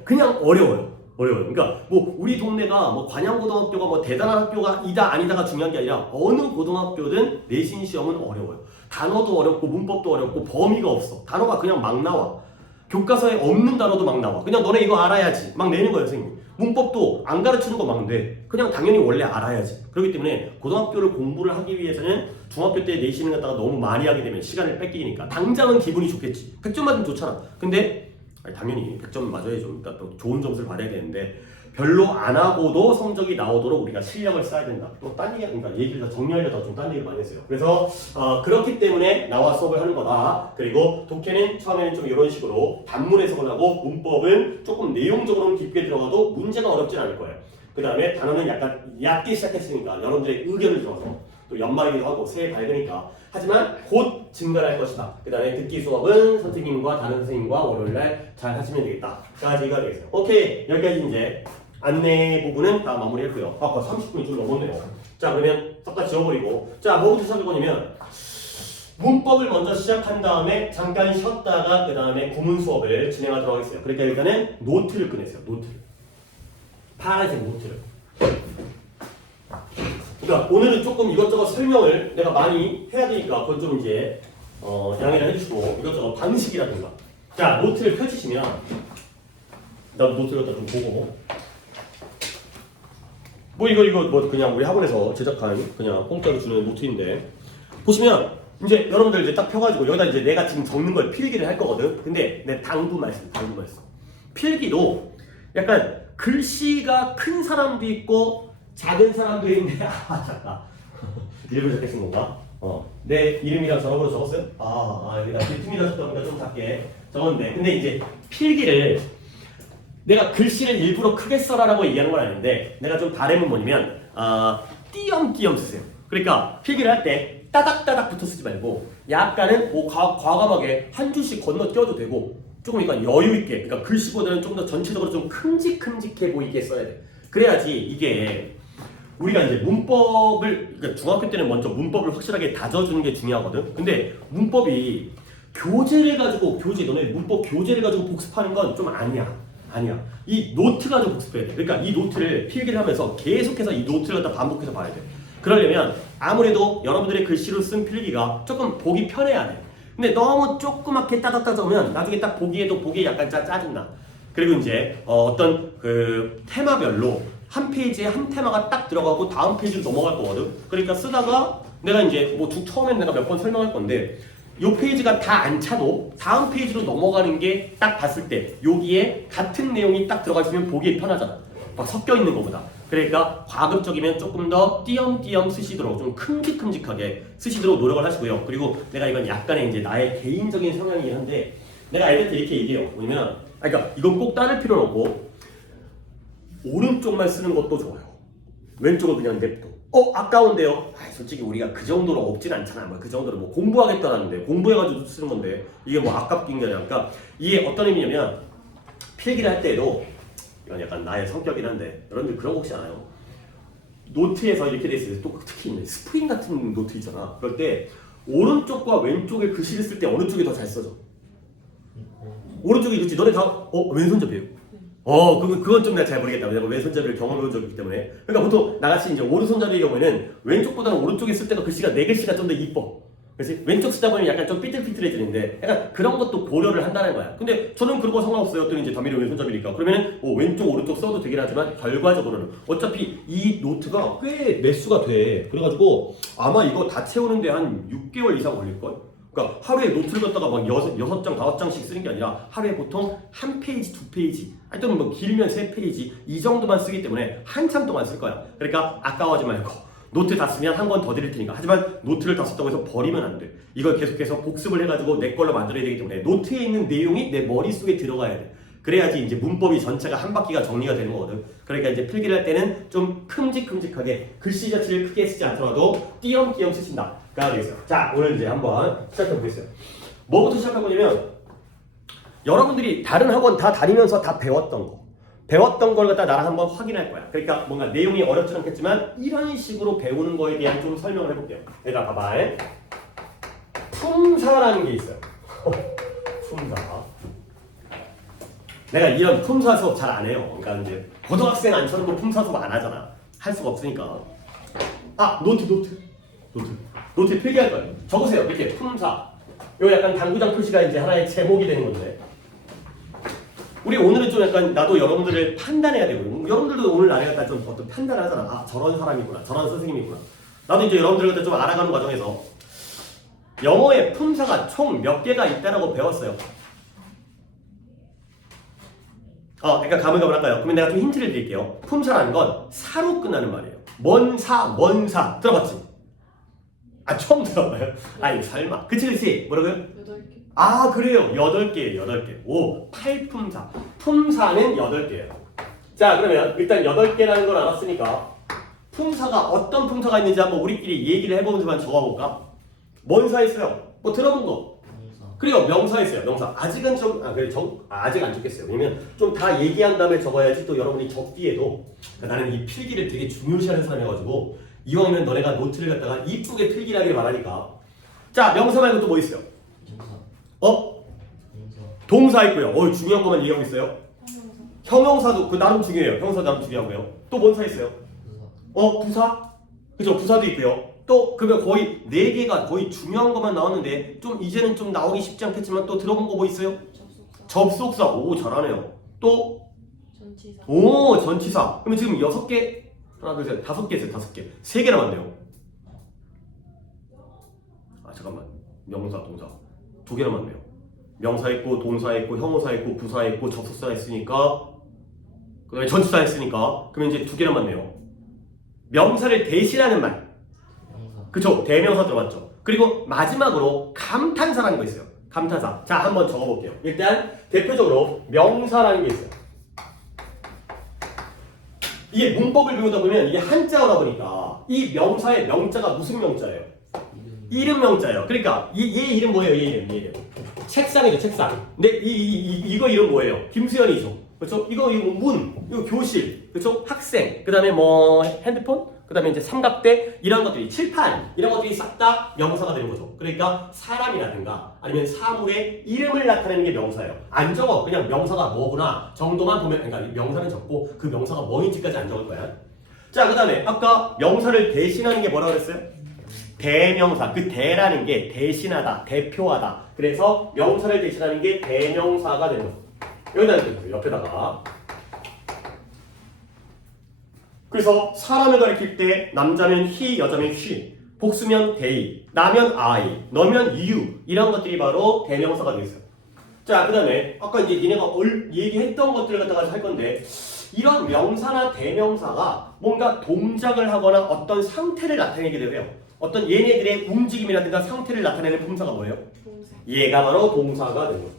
그냥 어려워요. 그러니까 뭐 우리 동네가 뭐 관양고등학교가 뭐 대단한 학교가 이다 아니다가 중요한 게 아니라 어느 고등학교든 내신 시험은 어려워요. 단어도 어렵고 문법도 어렵고 범위가 없어. 단어가 그냥 막 나와. 교과서에 없는 단어도 막 나와. 그냥 너네 이거 알아야지 막 내는 거예요, 선생님. 문법도 안 가르치는 거 막 내. 그냥 당연히 원래 알아야지. 그렇기 때문에 고등학교를 공부를 하기 위해서는 중학교 때 내신을 갖다가 너무 많이 하게 되면 시간을 뺏기니까 당장은 기분이 좋겠지. 100점 맞으면 좋잖아. 근데 당연히 100점 맞아야죠. 그러니까 또 좋은 점수를 받아야 되는데 별로 안 하고도 성적이 나오도록 우리가 실력을 쌓아야 된다. 또 딴 얘기, 그러니까 얘기를 다 정리하려다 좀 딴 얘기를 많이 했어요. 그래서 그렇기 때문에 나와 수업을 하는 거다. 그리고 독해는 처음에는 좀 이런 식으로 단문 해석을 하고 문법은 조금 내용적으로는 깊게 들어가도 문제가 어렵진 않을 거예요. 그 다음에 단어는 약간 얕게 시작했으니까 여러분들의 의견을 들어서 또 연말이기도 하고 새해 가야 되니까 하지만 곧 증가할 것이다. 그 다음에 듣기 수업은 선생님과 다른 선생님과 월요일날 잘 하시면 되겠다. 까지가 되겠어요. 오케이, 여기까지 이제 안내 부분은 다 마무리했고요. 아까 30분이 좀 넘었네요. 자, 그러면 싹 다 지워버리고 자, 뭐부터 시작할 거냐면 문법을 먼저 시작한 다음에 잠깐 쉬었다가 그 다음에 구문 수업을 진행하도록 하겠어요. 그러니까 일단은 노트를 꺼내세요. 노트를. 파란색 노트를. 그러니까 오늘은 조금 이것저것 설명을 내가 많이 해야 되니까 그건 좀 이제 양해를 해주시고 이것저것 방식이라든가 자, 노트를 펼치시면 나도 노트를 갖다 좀 보고 뭐 이거 뭐 그냥 우리 학원에서 제작한 그냥 공짜로 주는 노트인데 보시면 이제 여러분들 이제 딱 펴가지고 여기다 이제 내가 지금 적는 걸 필기를 할 거거든. 근데 내 당부 말씀. 필기도 약간 글씨가 큰 사람도 있고 작은 사람도 있는데 잠깐 이름을 적게 쓴 건가? 내 이름이랑 전화번호 적었어요? 여기다 팀이라 적다 보니까 좀 작게 적었는데 근데 이제 필기를 내가 글씨를 일부러 크게 써라라고 얘기하는 건 아닌데 내가 좀 바람은 뭐냐면 띄엄띄엄 쓰세요. 그러니까 필기를 할 때 따닥따닥부터 쓰지 말고 약간은 뭐 과감하게 한 줄씩 건너 껴도 되고 조금 약간 여유 있게 그러니까 글씨보다는 좀 더 전체적으로 좀 큼직큼직해 보이게 써야 돼. 그래야지 이게 우리가 이제 문법을 그러니까 중학교 때는 먼저 문법을 확실하게 다져주는 게 중요하거든. 근데 문법이 교재를 가지고 너네 문법 교재를 가지고 복습하는 건 좀 아니야. 이 노트 가지고 복습해야 돼. 그러니까 이 노트를 필기를 하면서 계속해서 이 노트를 갖다 반복해서 봐야 돼. 그러려면 아무래도 여러분들의 글씨로 쓴 필기가 조금 보기 편해야 돼. 근데 너무 조그맣게 따닥따닥 오면 나중에 딱 보기에 약간 짜증나. 그리고 이제 어떤 그 테마별로 한 페이지에 한 테마가 딱 들어가고 다음 페이지로 넘어갈 거거든. 그러니까 쓰다가 내가 이제 뭐 처음엔 내가 몇 번 설명할 건데 요 페이지가 다 안 차도 다음 페이지로 넘어가는 게 딱 봤을 때 여기에 같은 내용이 딱 들어가 있으면 보기 편하잖아. 막 섞여 있는 것보다. 그러니까 과급적이면 조금 더 띄엄띄엄 쓰시도록 좀 큼직큼직하게 쓰시도록 노력을 하시고요. 그리고 내가 이건 약간의 이제 나의 개인적인 성향이긴 한데 내가 애들한테 이렇게 얘기해요. 뭐냐면 그러니까 이건 꼭 따를 필요는 없고 오른쪽만 쓰는 것도 좋아요. 왼쪽은 그냥 냅둬. 아까운데요. 솔직히 우리가 그 정도로 없진 않잖아. 뭐 그 정도로 뭐 공부하겠다라는데 공부해가지고 쓰는 건데 이게 뭐 아깝긴 게 아니라 그러니까 이게 어떤 의미냐면 필기를 할 때에도 이건 약간 나의 성격이긴 한데 여러분들 그런 거 혹시 아나요? 노트에서 이렇게 돼 있어요. 또 특히 스프링 같은 노트 있잖아. 그럴 때 오른쪽과 왼쪽에 글씨를 쓸 때 어느 쪽이 더 잘 써져? 오른쪽이 그렇지. 너네 다 왼손잡이에요. 그건 좀 내가 잘 모르겠다. 왜냐면 왼손잡이를 경험해본 적이 있기 때문에. 그러니까 보통 나같이 이제 오른손잡이의 경우에는 왼쪽보다는 오른쪽에 쓸 때가 글씨가 내 글씨가 좀 더 이뻐. 그렇지? 왼쪽 쓰다 보면 약간 좀 삐뚤삐뚤해지는데 약간 그런 것도 고려를 한다는 거야. 근데 저는 그런 거 상관없어요. 또 이제 담임이 왼손잡이니까. 그러면은 왼쪽 오른쪽 써도 되긴 하지만 결과적으로는 어차피 이 노트가 꽤 매수가 돼. 그래가지고 아마 이거 다 채우는데 한 6개월 이상 걸릴걸? 그러니까 하루에 노트를 갖다가 막 6장, 5장씩 쓰는 게 아니라 하루에 보통 한 페이지, 두 페이지, 하여튼 뭐 길면 세 페이지 이 정도만 쓰기 때문에 한참 동안 쓸 거야. 그러니까 아까워하지 말고 노트 다 쓰면 한 권 더 드릴 테니까. 하지만 노트를 다 썼다고 해서 버리면 안 돼. 이걸 계속해서 복습을 해가지고 내 걸로 만들어야 되기 때문에 노트에 있는 내용이 내 머릿속에 들어가야 돼. 그래야지 이제 문법이 전체가 한 바퀴가 정리가 되는 거거든. 그러니까 이제 필기를 할 때는 좀 큼직큼직하게 글씨 자체를 크게 쓰지 않더라도 띄엄띄엄 쓰신다. 가 되겠어요. 자, 오늘 이제 한번 시작해 보겠어요. 뭐부터 시작할 거냐면 여러분들이 다른 학원 다 다니면서 다 배웠던 걸 갖다 나랑 한번 확인할 거야. 그러니까 뭔가 내용이 어렵진 않겠지만 이런 식으로 배우는 거에 대한 좀 설명을 해볼게요. 내가 봐봐. 품사라는 게 있어요. 품사. 내가 이런 품사 수업 잘 안 해요. 그러니까 이제 고등학생 안처럼 뭐 품사 수업 안 하잖아. 할 수가 없으니까. 노트 필기할 거예요. 적으세요. 이렇게 품사. 요 약간 당구장 표시가 이제 하나의 제목이 되는 건데. 우리 오늘은 좀 약간 나도 여러분들을 판단해야 되고 여러분들도 오늘 나를 갖다 좀 어떤 판단을 하잖아. 저런 사람이구나. 저런 선생님이구나. 나도 이제 여러분들을 갖다 좀 알아가는 과정에서 영어의 품사가 총 몇 개가 있다라고 배웠어요. 그러니까 가물가물할까요? 그러면 내가 좀 힌트를 드릴게요. 품사라는 건 사로 끝나는 말이에요. 먼 사 들어봤지? 처음 들어봐요? 아니 설마. 그치 뭐라고요? 8개. 그래요. 8개. 오, 8품사. 품사는 8개예요. 자, 그러면 일단 8개라는 걸 알았으니까 품사가 어떤 품사가 있는지 한번 우리끼리 얘기를 해보면서만 적어볼까? 뭔 사 있어요? 뭐 들어본 거. 그리고 명사 있어요. 명사. 아직은 좀 아직 안 적겠어요. 왜냐면 좀 다 얘기한 다음에 적어야지 또 여러분이 적기에도 나는 이 필기를 되게 중요시하는 사람이어가지고 이왕이면 너네가 노트를 갖다가 이쁘게 필기를 하기를 바라니까. 자, 명사 말고 또 뭐 있어요? 동사 있고요. 중요한 것만 얘기하고 있어요. 형용사도 그 나름 중요해요. 형용사 나름 중요하고요. 또 뭔 사 있어요? 부사? 그죠? 부사도 있고요. 또 그러면 거의 4개가 거의 중요한 것만 나왔는데 좀 이제는 좀 나오기 쉽지 않겠지만 또 들어본 거 뭐 있어요? 접속사. 오, 잘하네요. 또 전치사. 오, 전치사. 그러면 지금 6개 하나, 둘, 셋, 5개 있어요. 5개. 3개 남았네요. 잠깐만. 명사, 동사. 2개 남았네요. 명사 있고, 동사 있고, 형용사 있고, 부사 있고, 접속사 있으니까 그 다음에 전치사 있으니까 그러면 이제 2개 남았네요. 명사를 대신하는 말. 그쵸? 대명사 들어봤죠? 그리고 마지막으로 감탄사라는 거 있어요. 감탄사. 자, 한번 적어볼게요. 일단 대표적으로 명사라는 게 있어요. 이게 문법을 배우다 보면 이게 한자어다 보니까 이 명사의 명자가 무슨 명자예요? 이름 명자예요. 그러니까 얘 이름 뭐예요? 얘 이름. 책상이죠, 책상. 근데 이거 이름 뭐예요? 김수현이죠. 그렇죠? 이거 문, 이거 교실, 그렇죠? 학생, 그다음에 뭐 핸드폰, 그다음에 이제 삼각대 이런 것들이 칠판 이런 것들이 싹 다 명사가 되는 거죠. 그러니까 사람이라든가 아니면 사물의 이름을 나타내는 게 명사예요. 안 적어. 그냥 명사가 뭐구나 정도만 보면 그러니까 명사는 적고 그 명사가 뭐인지까지 안 적을 거야. 자, 그다음에 아까 명사를 대신하는 게 뭐라고 그랬어요? 대명사. 그 대라는 게 대신하다, 대표하다. 그래서 명사를 대신하는 게 대명사가 되는 거죠. 여기다 이렇게 옆에다가. 그래서 사람을 가리킬 때 남자면 he, 여자면 she, 복수면 they, 나면 I, 너면 you 이런 것들이 바로 대명사가 되겠어요. 자, 그 다음에 아까 이제 니네가 얘기했던 것들을 갖다가 할 건데 이런 명사나 대명사가 뭔가 동작을 하거나 어떤 상태를 나타내기도 해요. 어떤 얘네들의 움직임이라든가 상태를 나타내는 품사가 뭐예요? 동사. 얘가 바로 동사가 되는 거예요.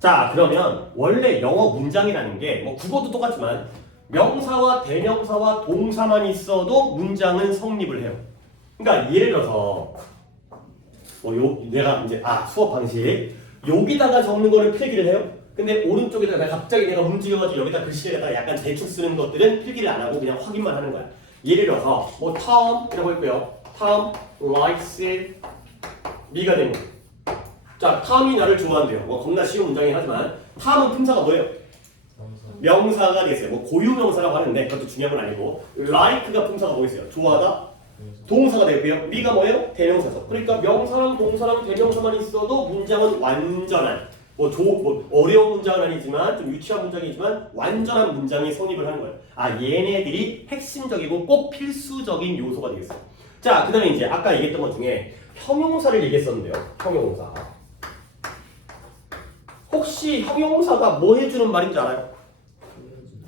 자, 그러면 원래 영어 문장이라는 게 뭐 국어도 똑같지만 명사와 대명사와 동사만 있어도 문장은 성립을 해요. 그러니까 예를 들어서 내가 이제 수업 방식 여기다가 적는 거는 필기를 해요. 근데 오른쪽에다가 갑자기 내가 움직여가지고 여기다 글씨에다가 약간 대충 쓰는 것들은 필기를 안 하고 그냥 확인만 하는 거야. 예를 들어서 뭐 Tom이라고 했고요. Tom likes me가 되는 거예요. 자, 탐이 나를 좋아한대요. 뭐 겁나 쉬운 문장이긴 하지만 탐은 품사가 뭐예요? 명사가 되겠어요. 뭐 고유명사라고 하는데 그것도 중요한 건 아니고 like가 품사가 뭐겠어요? 좋아하다? 동사가 되고요. 미가 뭐예요? 대명사죠. 그러니까 명사랑 동사랑 대명사만 있어도 문장은 완전한 뭐 어려운 문장은 아니지만 좀 유치한 문장이지만 완전한 문장이 성립을 하는 거예요. 얘네들이 핵심적이고 꼭 필수적인 요소가 되겠어요. 자, 그 다음에 이제 아까 얘기했던 것 중에 형용사를 얘기했었는데요. 형용사. 혹시 형용사가 뭐 해주는 말인 줄 알아요?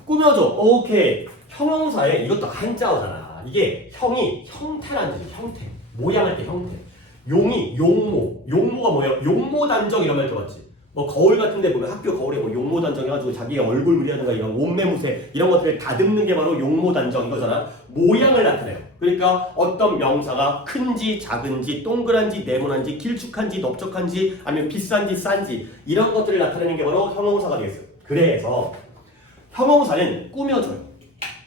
꾸며줘. 오케이. 형용사에 이것도 한자어잖아. 이게 형이 형태라는 뜻이에요. 형태. 모양할 때 형태. 용이 용모. 용모가 뭐예요? 용모단정 이런 말 들어봤지? 뭐 거울 같은 데 보면 학교 거울에 뭐 용모단정 해가지고 자기의 얼굴 그리라든가 이런 옷매무새 이런 것들을 다듬는 게 바로 용모단정 이거잖아. 모양을 나타내요. 그러니까 어떤 명사가 큰지 작은지 동그란지 네모난지 길쭉한지 넓적한지 아니면 비싼지 싼지 이런 것들을 나타내는 게 바로 형용사가 되겠어요. 그래서 형용사는 꾸며줘요.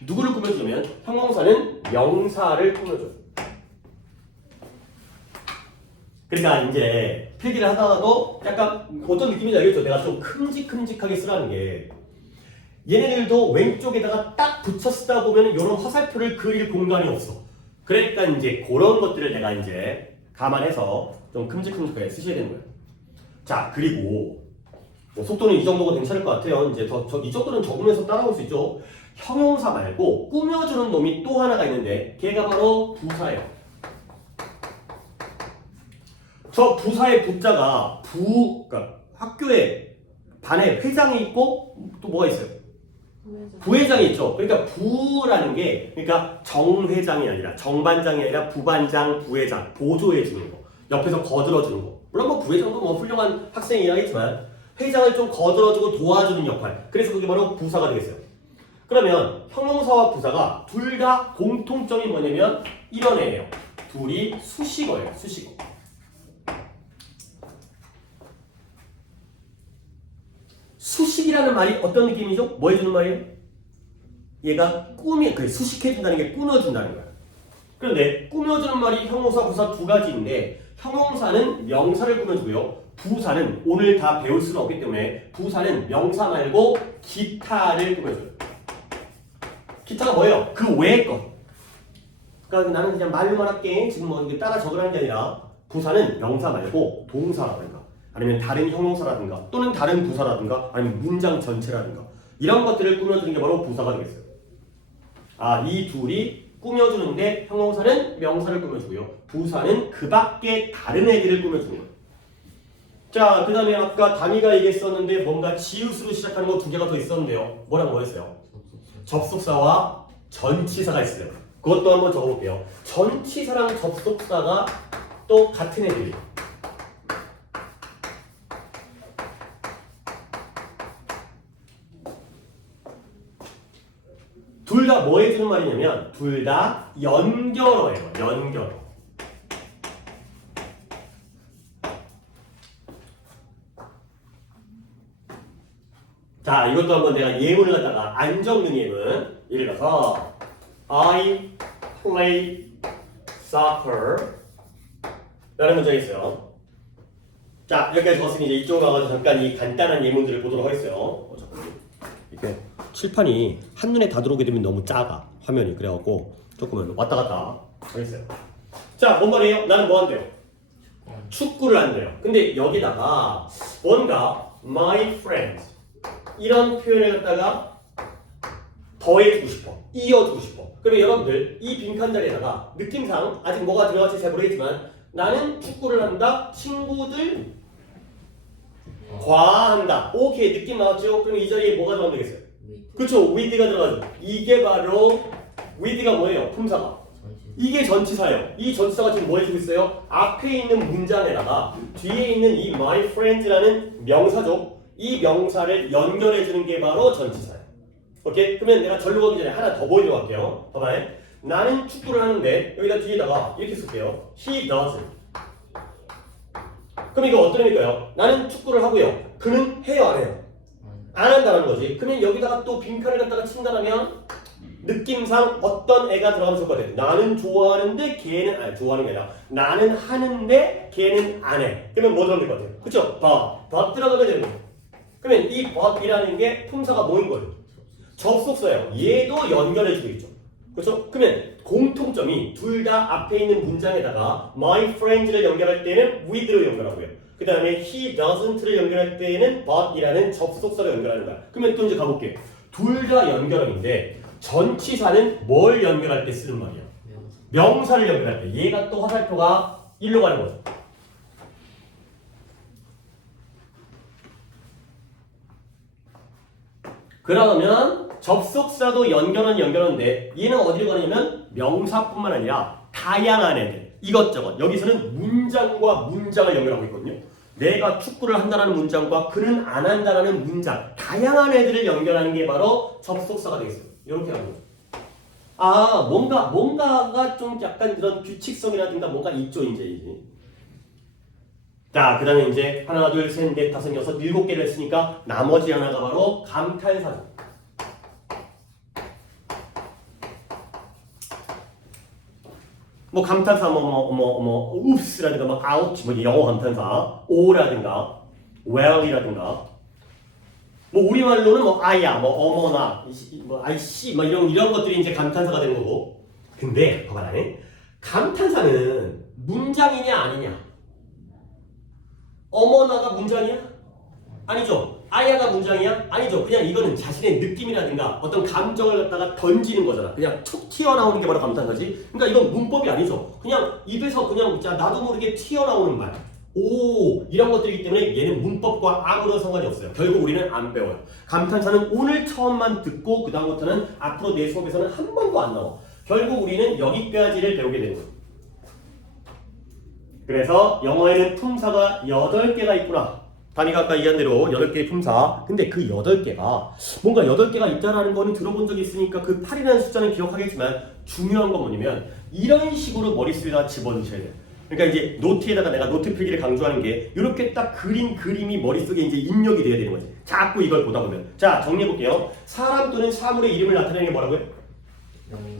누구를 꾸며주냐면 형용사는 명사를 꾸며줘요. 그러니까 이제 필기를 하다가도 약간 어떤 느낌인지 알겠죠? 내가 좀 큼직큼직하게 쓰라는 게 얘네들도 왼쪽에다가 딱 붙여 쓰다 보면 이런 화살표를 그릴 공간이 없어. 그러니까 이제 그런 것들을 내가 이제 감안해서 좀 큼직큼직하게 쓰셔야 되는 거예요. 자, 그리고 뭐 속도는 이 정도가 괜찮을 것 같아요. 이제 이 정도는 적으면서 따라올 수 있죠. 형용사 말고 꾸며주는 놈이 또 하나가 있는데 걔가 바로 부사예요. 저 부사의 부자가 그러니까 학교에 반에 회장이 있고 또 뭐가 있어요? 부회장이 있죠. 그러니까 부라는 게 그러니까 정회장이 아니라 정반장이 아니라 부반장, 부회장 보조해 주는 거, 옆에서 거들어 주는 거. 물론 뭐 부회장도 뭐 훌륭한 학생이라 하겠지만 회장을 좀 거들어 주고 도와주는 역할. 그래서 그게 바로 부사가 되겠어요. 그러면 형용사와 부사가 둘 다 공통점이 뭐냐면 이런 애예요. 둘이 수식어예요. 수식어. 수식이라는 말이 어떤 느낌이죠? 뭐 해주는 말이에요? 얘가 수식해준다는 게 꾸며준다는 거야. 그런데 꾸며주는 말이 형용사, 부사 두 가지인데 형용사는 명사를 꾸며주고요. 부사는 오늘 다 배울 수는 없기 때문에 부사는 명사 말고 기타를 꾸며줘요. 기타가 뭐예요? 그 외의 것. 그러니까 나는 그냥 말로만 할게. 지금 뭐 따라 적으라는 게 아니라 부사는 명사 말고 동사라든가 아니면 다른 형용사라든가 또는 다른 부사라든가 아니면 문장 전체라든가 이런 것들을 꾸며주는 게 바로 부사가 되겠어요. 이 둘이 꾸며주는데 형용사는 명사를 꾸며주고요. 부사는 그 밖에 다른 애들을 꾸며주는 거예요. 자, 그 다음에 아까 다미가 얘기했었는데 뭔가 지읒으로 시작하는 거 두 개가 더 있었는데요. 뭐랑 뭐였어요? 접속사와 전치사가 있어요. 그것도 한번 적어볼게요. 전치사랑 접속사가 또 같은 애들이에요. 뭐 해주는 말이냐면 둘 다 연결어예요. 연결어. 자, 이것도 한번 내가 예문을 갖다가 안 적는 예문. 예를 들어서 I play soccer 라는 문장이 있어요. 자, 여기까지 적었으니 이제 이쪽으로 가가지고 잠깐 이 간단한 예문들을 보도록 하겠어요. 이렇게 칠판이 한눈에 다 들어오게 되면 너무 작아, 화면이. 그래갖고 조금은 왔다 갔다 하겠어요. 자, 뭔 말이에요? 나는 뭐 한대요? 축구를 한대요. 근데 여기다가 뭔가 my friends 이런 표현을 갖다가 더해주고 싶어, 이어주고 싶어. 그러면 여러분들 이 빈칸 자리에다가 느낌상 아직 뭐가 들어갈지 잘 모르겠지만 나는 축구를 한다, 친구들 과한다. 오케이, 느낌 나왔죠? 그럼 이 자리에 뭐가 들어가면 되겠어요? 그렇죠, with가 들어가죠. 이게 바로 with가 뭐예요? 품사가. 이게 전치사예요. 이 전치사가 지금 뭐 해주고 있어요? 앞에 있는 문장에다가 뒤에 있는 이 my friends라는 명사죠. 이 명사를 연결해주는 게 바로 전치사예요. 오케이? 그러면 내가 절로 가기 전에 하나 더 보여드려 갈게요. 봐봐요. 나는 축구를 하는데 여기다 뒤에다가 이렇게 쓸게요. He doesn't. 그럼 이거 어떤 의미일까요? 나는 축구를 하고요. 그는 해요, 안 해요? 안 한다는 거지. 그러면 여기다가 또 빈칸을 갖다가 친다면 느낌상 어떤 애가 들어가면 좋을 것 같아요. 나는 좋아하는데 걔는 아니 좋아하는 게 아니라 나는 하는데 걔는 안 해. 그러면 뭐 들어가면 될 것 같아요? 그쵸? but 들어가면 되는 거예요. 그러면 이 but이라는 게 품사가 뭐인 거예요? 접속사예요. 얘도 연결해주고 있죠. 그렇죠? 그러면 공통점이 둘 다 앞에 있는 문장에다가 my friends를 연결할 때는 with로 연결하고요. 그 다음에 he doesn't를 연결할 때는 but이라는 접속사로 연결하는 거야. 그러면 또 이제 가볼게요. 둘 다 연결어인데 전치사는 뭘 연결할 때 쓰는 말이야? 명사를 연결할 때. 얘가 또 화살표가 일로 가는 거죠. 그러면 접속사도 연결어인데 얘는 어디로 가냐면 명사뿐만 아니라 다양한 애들 이것저것 여기서는 문장과 문장을 연결하고 있거든요. 내가 축구를 한다는 문장과 그는 안 한다는 문장 다양한 애들을 연결하는 게 바로 접속사가 되겠어요. 이렇게 하는 거죠. 아 뭔가가 좀 약간 그런 규칙성이라든가 뭔가 있죠 이제. 자, 그 다음에 이제 하나, 둘, 셋, 넷, 다섯, 여섯, 일곱 개를 했으니까 나머지 하나가 바로 감탄사죠. 뭐 감탄사 읍스라든가 뭐 아우치 뭐 영어 감탄사 오라든가 well이라든가 뭐 우리말로는 뭐 아야 뭐 어머나 뭐 아이씨 뭐 이런 것들이 이제 감탄사가 되는 거고. 근데 봐봐라, 감탄사는 문장이냐 아니냐? 어머나가 문장이야? 아니죠. 아야가 문장이야? 아니죠. 그냥 이거는 자신의 느낌이라든가 어떤 감정을 갖다가 던지는 거잖아. 그냥 툭 튀어나오는 게 바로 감탄사지. 그러니까 이건 문법이 아니죠. 그냥 입에서 그냥 나도 모르게 튀어나오는 말. 오, 이런 것들이기 때문에 얘는 문법과 아무런 상관이 없어요. 결국 우리는 안 배워요. 감탄사는 오늘 처음만 듣고 그 다음부터는 앞으로 내 수업에서는 한 번도 안 나와. 결국 우리는 여기까지를 배우게 되는 거예요. 그래서 영어에는 품사가 8개가 있구나. 단이가 아까 얘기한 대로 8개의 품사. 근데 그 8개가 뭔가 8개가 있다는 거는 들어본 적이 있으니까 그 8이라는 숫자는 기억하겠지만 중요한 건 뭐냐면 이런 식으로 머릿속에다 집어넣으셔야 돼요. 그러니까 이제 노트에다가 내가 노트 필기를 강조하는 게 이렇게 딱 그린 그림이 머릿속에 이제 입력이 돼야 되는 거지. 자꾸 이걸 보다 보면. 자, 정리해볼게요. 사람 또는 사물의 이름을 나타내는 게 뭐라고요?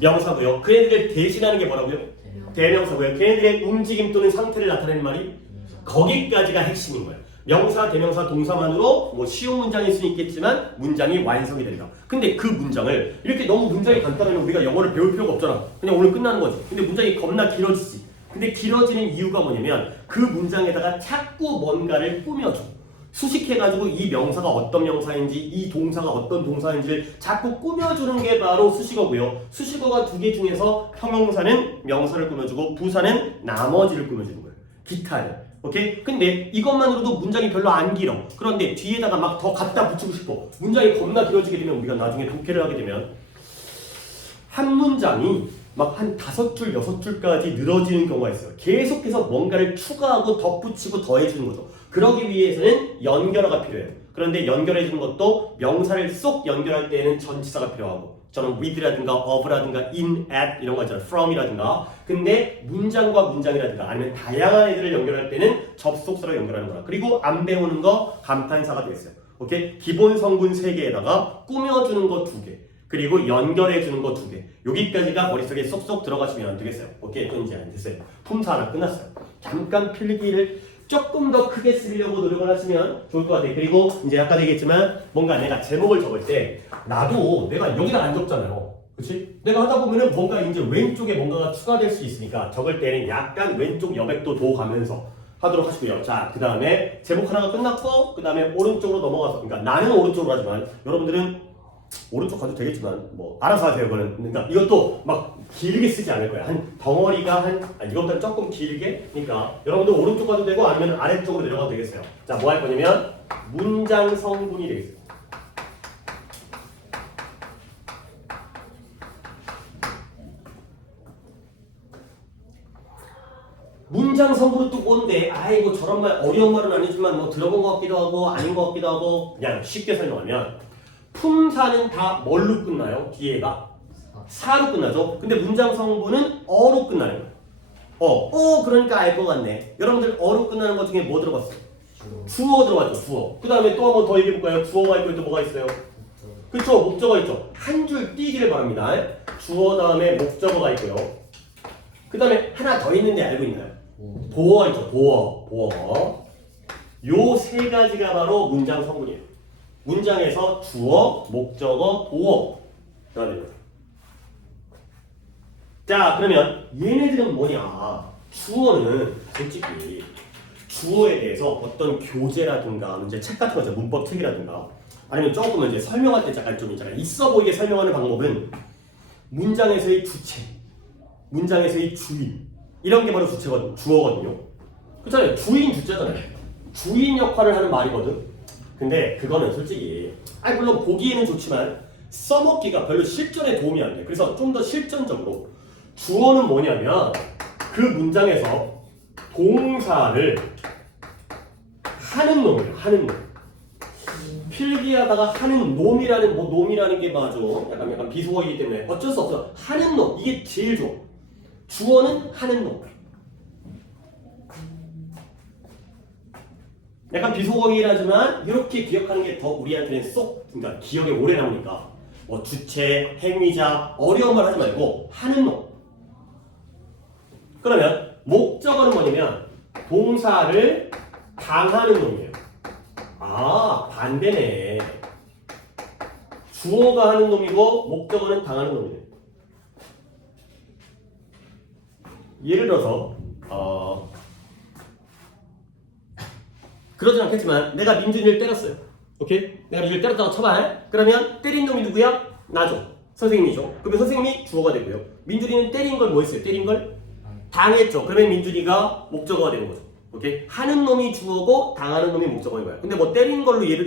명사고요. 그 애들을 대신하는 게 뭐라고요? 대명사고요. 걔네들의 움직임 또는 상태를 나타내는 말이 거기까지가 핵심인 거예요. 명사, 대명사, 동사만으로 뭐 쉬운 문장일 수는 있겠지만 문장이 완성이 된다. 근데 그 문장을 이렇게 너무 문장이 간단하면 우리가 영어를 배울 필요가 없잖아. 그냥 오늘 끝나는 거지. 근데 문장이 겁나 길어지지. 근데 길어지는 이유가 뭐냐면 그 문장에다가 자꾸 뭔가를 꾸며줘. 수식해가지고 이 명사가 어떤 명사인지 이 동사가 어떤 동사인지를 자꾸 꾸며주는 게 바로 수식어고요. 수식어가 2개 중에서 형용사는 명사를 꾸며주고 부사는 나머지를 꾸며주는 거예요. 기타를. 오케이? 근데 이것만으로도 문장이 별로 안 길어. 그런데 뒤에다가 막 더 갖다 붙이고 싶어. 문장이 겁나 길어지게 되면 우리가 나중에 독해를 하게 되면 한 문장이 막 한 5줄, 6줄까지 늘어지는 경우가 있어요. 계속해서 뭔가를 추가하고 덧붙이고 더해주는 거죠. 그러기 위해서는 연결어가 필요해요. 그런데 연결해주는 것도 명사를 쏙 연결할 때에는 전치사가 필요하고 저는 with라든가 of라든가 in, at 이런 거 있잖아요. from이라든가. 근데 문장과 문장이라든가 아니면 다양한 애들을 연결할 때는 접속사로 연결하는 거라. 그리고 안 배우는 거 감탄사가 되겠어요. 오케이? 기본 성분 3개에다가 꾸며주는 거 2개. 그리고 연결해주는 거 2개. 여기까지가 머릿속에 쏙쏙 들어가시면 되겠어요. 오케이? 그건 이제 안 됐어요. 품사 하나 끝났어요. 잠깐 필기를 조금 더 크게 쓰려고 노력을 하시면 좋을 것 같아요. 그리고 이제 아까 얘기했지만 뭔가 내가 제목을 적을 때 나도 내가 여기다 안 적잖아요. 그렇지? 내가 하다 보면은 뭔가 이제 왼쪽에 뭔가가 추가될 수 있으니까 적을 때는 약간 왼쪽 여백도 도 가면서 하도록 하시고요. 자, 그 다음에 제목 하나가 끝났고 그 다음에 오른쪽으로 넘어가서 그러니까 나는 오른쪽으로 하지만 여러분들은 오른쪽 가도 되겠지만 뭐 알아서 하세요. 그거는 그러니까 이것도 막 길게 쓰지 않을 거야. 한 덩어리가 이것보다 조금 길게. 그러니까 여러분들 오른쪽 가도 되고 아니면 아래쪽으로 내려가도 되겠어요. 자, 뭐 할 거냐면 문장 성분이 되겠어요. 문장 성분은 또 뭔데? 아이고 저런 말 어려운 말은 아니지만 뭐 들어본 것 같기도 하고 아닌 것 같기도 하고 그냥 쉽게 설명하면 품사는 다 뭘로 끝나요? 뒤에가 사로 끝나죠. 근데 문장 성분은 어로 끝나는 거예요. 그러니까 알 것 같네. 여러분들 어로 끝나는 것 중에 뭐 들어봤어요? 주어 들어봤죠. 주어. 그 다음에 또 한 번 더 얘기해 볼까요? 주어가 있고 또 뭐가 있어요? 그쵸? 목적어가 있죠. 한 줄 띄기를 바랍니다. 주어 다음에 목적어가 있고요. 그 다음에 하나 더 있는데 알고 있나요? 보어가 있죠. 보어. 요 세 가지가 바로 문장 성분이에요. 문장에서 주어, 목적어, 보어. 자, 그러면 얘네들은 뭐냐? 주어는 솔직히 주어에 대해서 어떤 교재라든가 이제 책 같은 거 있잖아요. 문법 책이라든가 아니면 조금 이제 설명할 때 잠깐 좀 있잖아요. 있어 보이게 설명하는 방법은 문장에서의 주체, 문장에서의 주인 이런 게 바로 주어거든요. 그렇잖아요. 주인 주자잖아요. 주인 역할을 하는 말이거든. 근데 그거는 솔직히 물론 보기에는 좋지만 써먹기가 별로 실전에 도움이 안 돼. 그래서 좀 더 실전적으로 주어는 뭐냐면 그 문장에서 동사를 하는 놈이에요. 하는 놈. 필기하다가 하는 놈이라는 놈이라는 게 맞아. 약간 비속어이기 때문에 어쩔 수 없어. 하는 놈 이게 제일 좋아. 주어는 하는 놈. 약간 비속어이긴 하지만 이렇게 기억하는 게 더 우리한테는 그러니까 기억에 오래 남으니까 뭐 주체, 행위자 어려운 말 하지 말고 하는 놈. 그러면 목적어는 뭐냐면 동사를 당하는 놈이에요. 반대네. 주어가 하는 놈이고 목적어는 당하는 놈이에요. 예를 들어서 그러진 않겠지만 내가 민준이를 때렸어요. 오케이? 내가 민준이를 때렸다고 쳐봐. 그러면 때린 놈이 누구야? 나죠. 선생님이죠. 그러면 선생님이 주어가 되고요. 민준이는 때린 걸 뭐 했어요? 때린 걸 당했죠. 그러면 민준이가 목적어가 되는 거죠. 오케이? 하는 놈이 주어고 당하는 놈이 목적어인 거야. 근데 뭐 때린 걸로 예를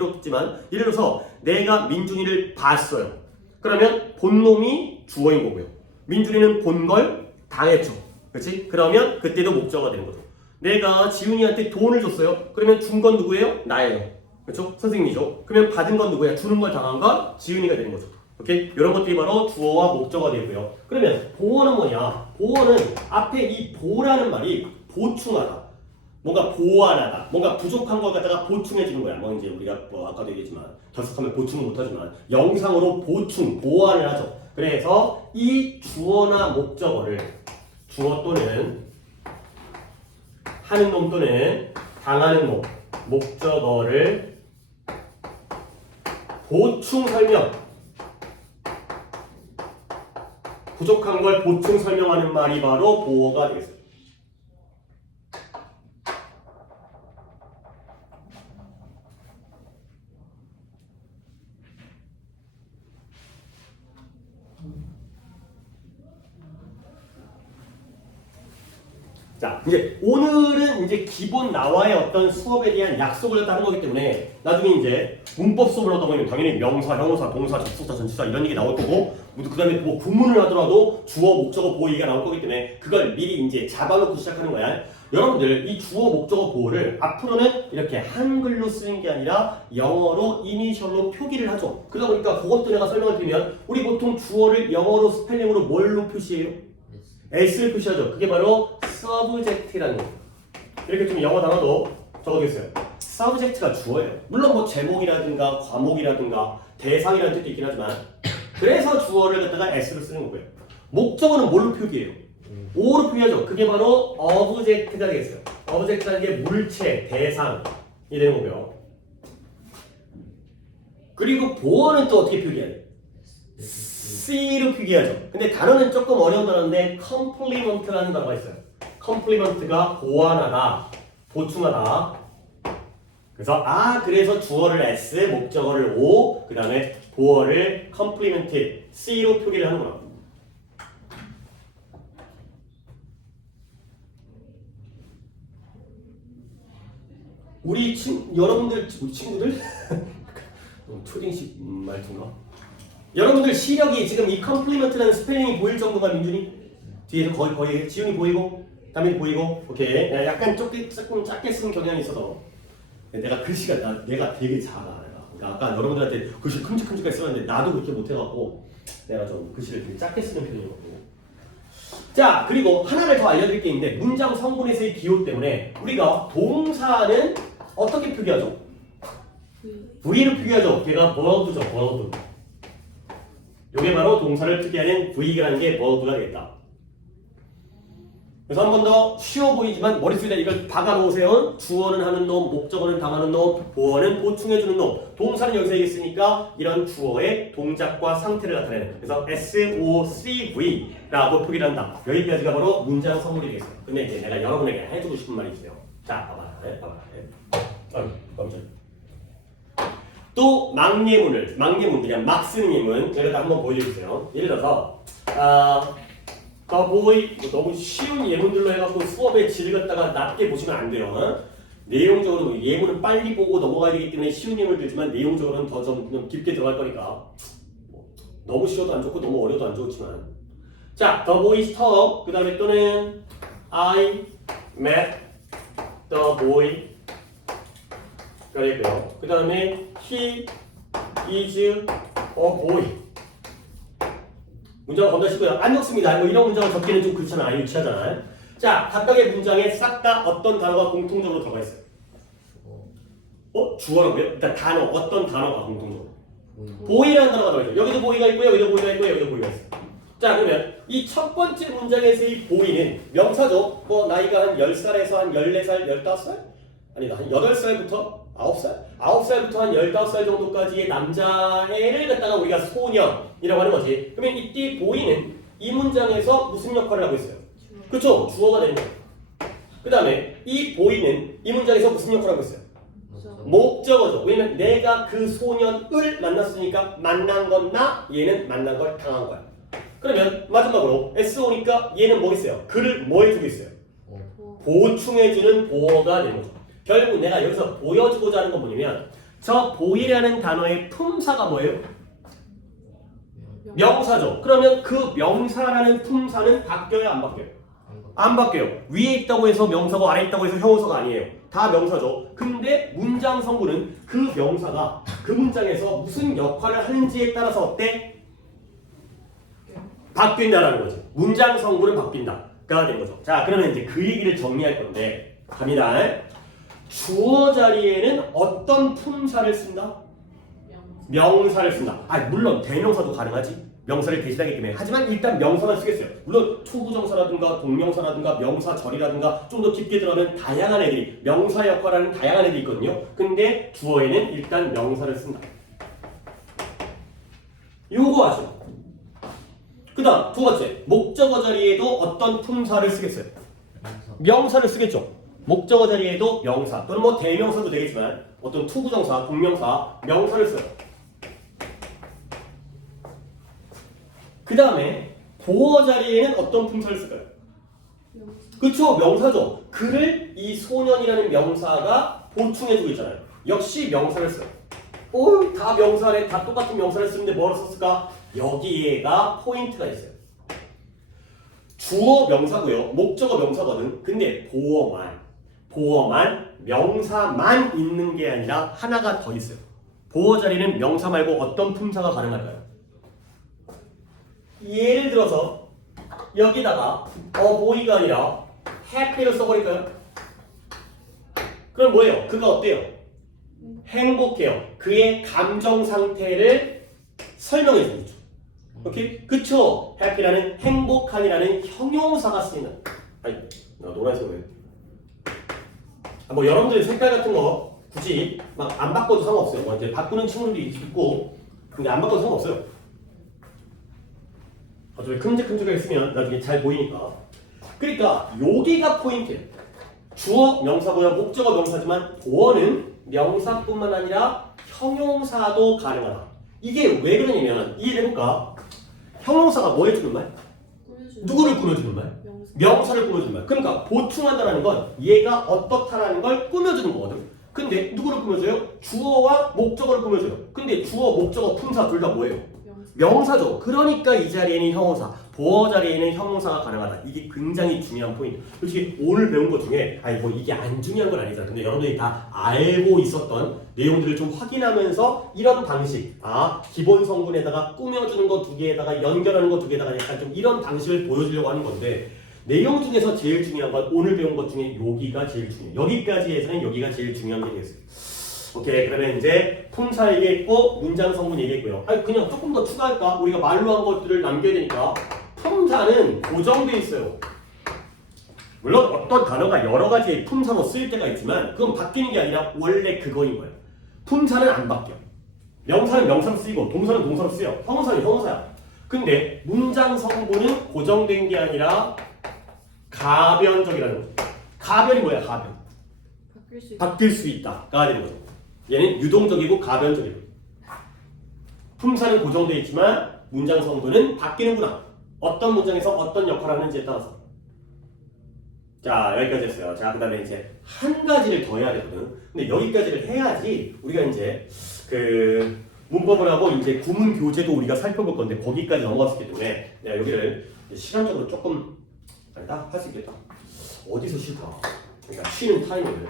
들어서 내가 민준이를 봤어요. 그러면 본 놈이 주어인 거고요. 민준이는 본 걸 당했죠. 그렇지? 그러면 그때도 목적어가 되는 거죠. 내가 지훈이한테 돈을 줬어요. 그러면 준 건 누구예요? 나예요. 그렇죠? 선생님이죠. 그러면 받은 건 누구야? 주는 걸 당한 건 지훈이가 되는 거죠. 오케이? 이런 것들이 바로 주어와 목적어가 되고요. 그러면 보어는 뭐냐? 보어는 앞에 이 보라는 말이 보충하다. 뭔가 보완하다. 뭔가 부족한 걸 갖다가 보충해 주는 거야. 뭐 이제 우리가 뭐 아까도 얘기했지만 결석하면 보충은 못 하지만 영상으로 보완을 하죠. 그래서 이 주어나 목적어를 주어 또는 하는 놈 또는 당하는 놈, 목적어를 보충 설명, 부족한 걸 보충 설명하는 말이 바로 보어가 되겠습니다. 자, 이제 오늘은 이제 기본 나와의 어떤 수업에 대한 약속을 갖다 한 거기 때문에 나중에 이제 문법 수업을 하다 보면 당연히 명사, 형용사, 동사, 접속사, 전치사 이런 얘기 나올 거고 그 다음에 뭐 구문을 하더라도 주어, 목적어, 보호 얘기가 나올 거기 때문에 그걸 미리 이제 잡아놓고 시작하는 거야. 여러분들 이 주어, 목적어, 보호를 앞으로는 이렇게 한글로 쓰는 게 아니라 영어로 이니셜로 표기를 하죠. 그러다 보니까 그것도 내가 설명을 드리면 우리 보통 주어를 영어로 스펠링으로 뭘로 표시해요? S를 표시하죠. 그게 바로 subject라는 거예요. 이렇게 좀 영어 단어도 적어주세요. subject가 주어예요. 물론 뭐 제목이라든가 과목이라든가 대상이라는 뜻도 있긴 하지만 그래서 주어를 갖다가 S로 쓰는 거고요. 목적어는 뭘로 표기해요? O로 표기하죠. 그게 바로 object가 되겠어요. object라는 게 물체, 대상이 되는 거고요. 그리고 보어는 또 어떻게 표기해요? C로 표기하죠. 근데 단어는 조금 어려운 단어인데 complement라는 단어가 있어요. complement가 보완하다, 보충하다. 그래서 그래서 주어를 S, 목적어를 O, 그 다음에 보어를 complement C로 표기를 하는구나. 우리 여러분들 우리 친구들 초딩식 말투인가? 여러분들 시력이 지금 이 컴플리먼트라는 스펠링이 보일 정도가 민준이? 뒤에서 거의 지훈이 보이고 담임이 보이고 오케이 약간 조금 작게 쓴 경향이 있어서 내가 글씨가 내가 되게 작아. 그러니까 아까 여러분들한테 글씨 큼직큼직하게 쓰는데 나도 그렇게 못해갖고 내가 좀 글씨를 되게 작게 쓰는 편이거든요. 자 그리고 하나를 더 알려드릴 게 있는데 문장 성분에서의 기호 때문에 우리가 동사는 어떻게 표기하죠? V로 표기하죠. 걔가 verb죠. verb. 이게 바로 동사를 표기하는 V라는 게 verb가 되겠다. 그래서 한 번 더 쉬워 보이지만 머릿속에 이걸 박아놓으세요. 주어는 하는 놈, 목적어는 당하는 놈, 보어는 보충해주는 놈. 동사는 여기서 얘기했으니까 이런 주어의 동작과 상태를 나타내는. 그래서 SOCV라고 표기를 한다. 여기까지가 바로 문장 성분이 되겠어요. 근데 이제 내가 여러분에게 해주고 싶은 말이 있어요. 자, 봐봐. 깜짝이야. 또 막예문 그냥 막 쓰는 예문 예를 들어 한번 보여주세요. 예를 들어서 The boy 너무 쉬운 예문들로 해갖고 수업의 질을 갖다가 낮게 보시면 안 돼요. 내용적으로 예문은 빨리 보고 넘어가야 되기 때문에 쉬운 예문들지만 내용적으로는 더 좀 깊게 들어갈 거니까 너무 쉬워도 안 좋고 너무 어려도 안 좋지만 자 The boy stop 그 다음에 또는 I met the boy 그랬고요. 그 다음에 he is a boy. 문장을 겁나 쉽고요. 안 적습니다. 이런 문장을 적기는 좀 그렇잖아요. 유치하잖아요. 자, 각각의 문장에 싹 다 어떤 단어가 공통적으로 들어가 있어요. 주어라고요? 일단 단어, 어떤 단어가 공통적으로? 보이라는 단어가 들어가 있어요. 여기도 보이가 있고, 여기도 보이가 있고, 여기도 보이가 있어요. 자, 그러면 이 첫 번째 문장에서의 보이는 명사죠. 뭐 나이가 한 10살에서 한 14살, 15살? 아니다, 한 8살부터 9살? 9살부터 한 15살 정도까지의 남자애를 갖다가 우리가 소년이라고 하는 거지. 그러면 이때 보이는 이 문장에서 무슨 역할을 하고 있어요? 그렇죠? 주어가 되는 거예요. 그 다음에 이 보이는 이 문장에서 무슨 역할을 하고 있어요? 목적어죠. 왜냐면 내가 그 소년을 만났으니까 만난 건 나, 얘는 만난 걸 당한 거야. 그러면 마지막으로 SO니까 얘는 뭐 있어요? 그를 뭐 해주고 있어요? 보충해주는 보어가 되는 거죠. 결국 내가 여기서 보여주고자 하는 건 뭐냐면 저 보이라는 단어의 품사가 뭐예요? 명사죠. 그러면 그 명사라는 품사는 바뀌어요? 안 바뀌어요? 안 바뀌어요. 위에 있다고 해서 명사고 아래 있다고 해서 형용사가 아니에요. 다 명사죠. 근데 문장 성분은 그 명사가 그 문장에서 무슨 역할을 하는지에 따라서 어때? 바뀐다라는 거죠. 문장 성분은 바뀐다가 되는 거죠. 자, 그러면 이제 그 얘기를 정리할 건데 갑니다. 주어 자리에는 어떤 품사를 쓴다? 명사를 쓴다. 물론 대명사도 가능하지. 명사를 대신하기 때문에. 하지만 일단 명사만 쓰겠어요. 물론 초부정사라든가 동명사라든가 명사절이라든가 좀 더 깊게 들어가면 다양한 애들이 명사 역할을 하는 다양한 애들이 있거든요. 근데 주어에는 일단 명사를 쓴다. 요거 아죠? 그 다음 두 번째 목적어 자리에도 어떤 품사를 쓰겠어요? 명사를 쓰겠죠. 목적어 자리에도 명사 또는 뭐 대명사도 되겠지만 어떤 투부정사, 동명사, 명사를 써요. 그 다음에 보어 자리에는 어떤 품사를 쓸까요? 그쵸, 명사죠. 그를 이 소년이라는 명사가 보충해주고 있잖아요. 역시 명사를 써요. 다 명사래, 다 똑같은 명사를 쓰는데 뭐를 썼을까? 여기에가 포인트가 있어요. 주어 명사고요. 목적어 명사거든. 근데 보어만 명사만 있는 게 아니라 하나가 더 있어요. 보어 자리는 명사 말고 어떤 품사가 가능할까요? 예를 들어서 여기다가 boy가 아니라 happy를 써버릴까요? 그럼 뭐예요? 그가 어때요? 행복해요. 그의 감정 상태를 설명해 주죠. 오케이? 그쵸? happy라는 행복한이라는 형용사가 쓰이는. 아니, 나 노란색 왜? 뭐 여러분들 색깔 같은 거 굳이 막 안 바꿔도 상관없어요. 뭐 이제 바꾸는 친구들이 있고, 근데 안 바꿔도 상관없어요. 어차피 큼직큼직하게 쓰면 나중에 잘 보이니까. 그러니까 여기가 포인트예요. 주어 명사고요. 목적어 명사지만 보어는 명사뿐만 아니라 형용사도 가능하다. 이게 왜 그러냐면 이해를 해볼까? 형용사가 뭐 해주는 말? 누구를 꾸며주는 말? 명사를 꾸며주는 말. 그러니까 보충한다는 건 얘가 어떻다라는 걸 꾸며주는 거거든. 근데 누구를 꾸며줘요? 주어와 목적어를 꾸며줘요. 근데 주어, 목적어, 품사 둘 다 뭐예요? 명사죠. 그러니까 이 자리에는 형용사, 보어 자리에는 형용사가 가능하다. 이게 굉장히 중요한 포인트. 솔직히 오늘 배운 것 중에 뭐 이게 안 중요한 건 아니잖아. 근데 여러분들이 다 알고 있었던 내용들을 좀 확인하면서 이런 방식, 기본 성분에다가 꾸며주는 거 두 개에다가 연결하는 거 두 개에다가 약간 좀 이런 방식을 보여주려고 하는 건데, 내용 중에서 제일 중요한 건 오늘 배운 것 중에 여기가 제일 중요해요. 여기까지에서는 여기가 제일 중요한 게 되겠습니다. 오케이, 그러면 이제 품사 얘기했고 문장 성분 얘기했고요. 그냥 조금 더 추가할까? 우리가 말로 한 것들을 남겨야 되니까. 품사는 고정돼 있어요. 물론 어떤 단어가 여러 가지 품사로 쓰일 때가 있지만 그건 바뀌는 게 아니라 원래 그거인 거예요. 품사는 안 바뀌어. 명사는 명사로 쓰이고 동사는 동사로 쓰여. 형용사는 형용사야. 근데 문장 성분은 고정된 게 아니라 가변적이라는 거죠. 가변이 뭐야? 가변. 바뀔 수 있다가 되는 거죠. 얘는 유동적이고 가변적이고. 품사는 고정되어 있지만 문장 성분은 바뀌는구나. 어떤 문장에서 어떤 역할을 하는지에 따라서. 자, 여기까지 했어요. 자, 그 다음에 이제 한 가지를 더 해야 되거든. 근데 여기까지를 해야지 우리가 이제 그 문법을 하고 이제 구문 교재도 우리가 살펴볼 건데 거기까지 넘어갔기 때문에 내가 여기를 시간적으로 조금 아니다 할 수 있겠다. 어디서 쉴까? 그러니까 쉬는 타이밍을.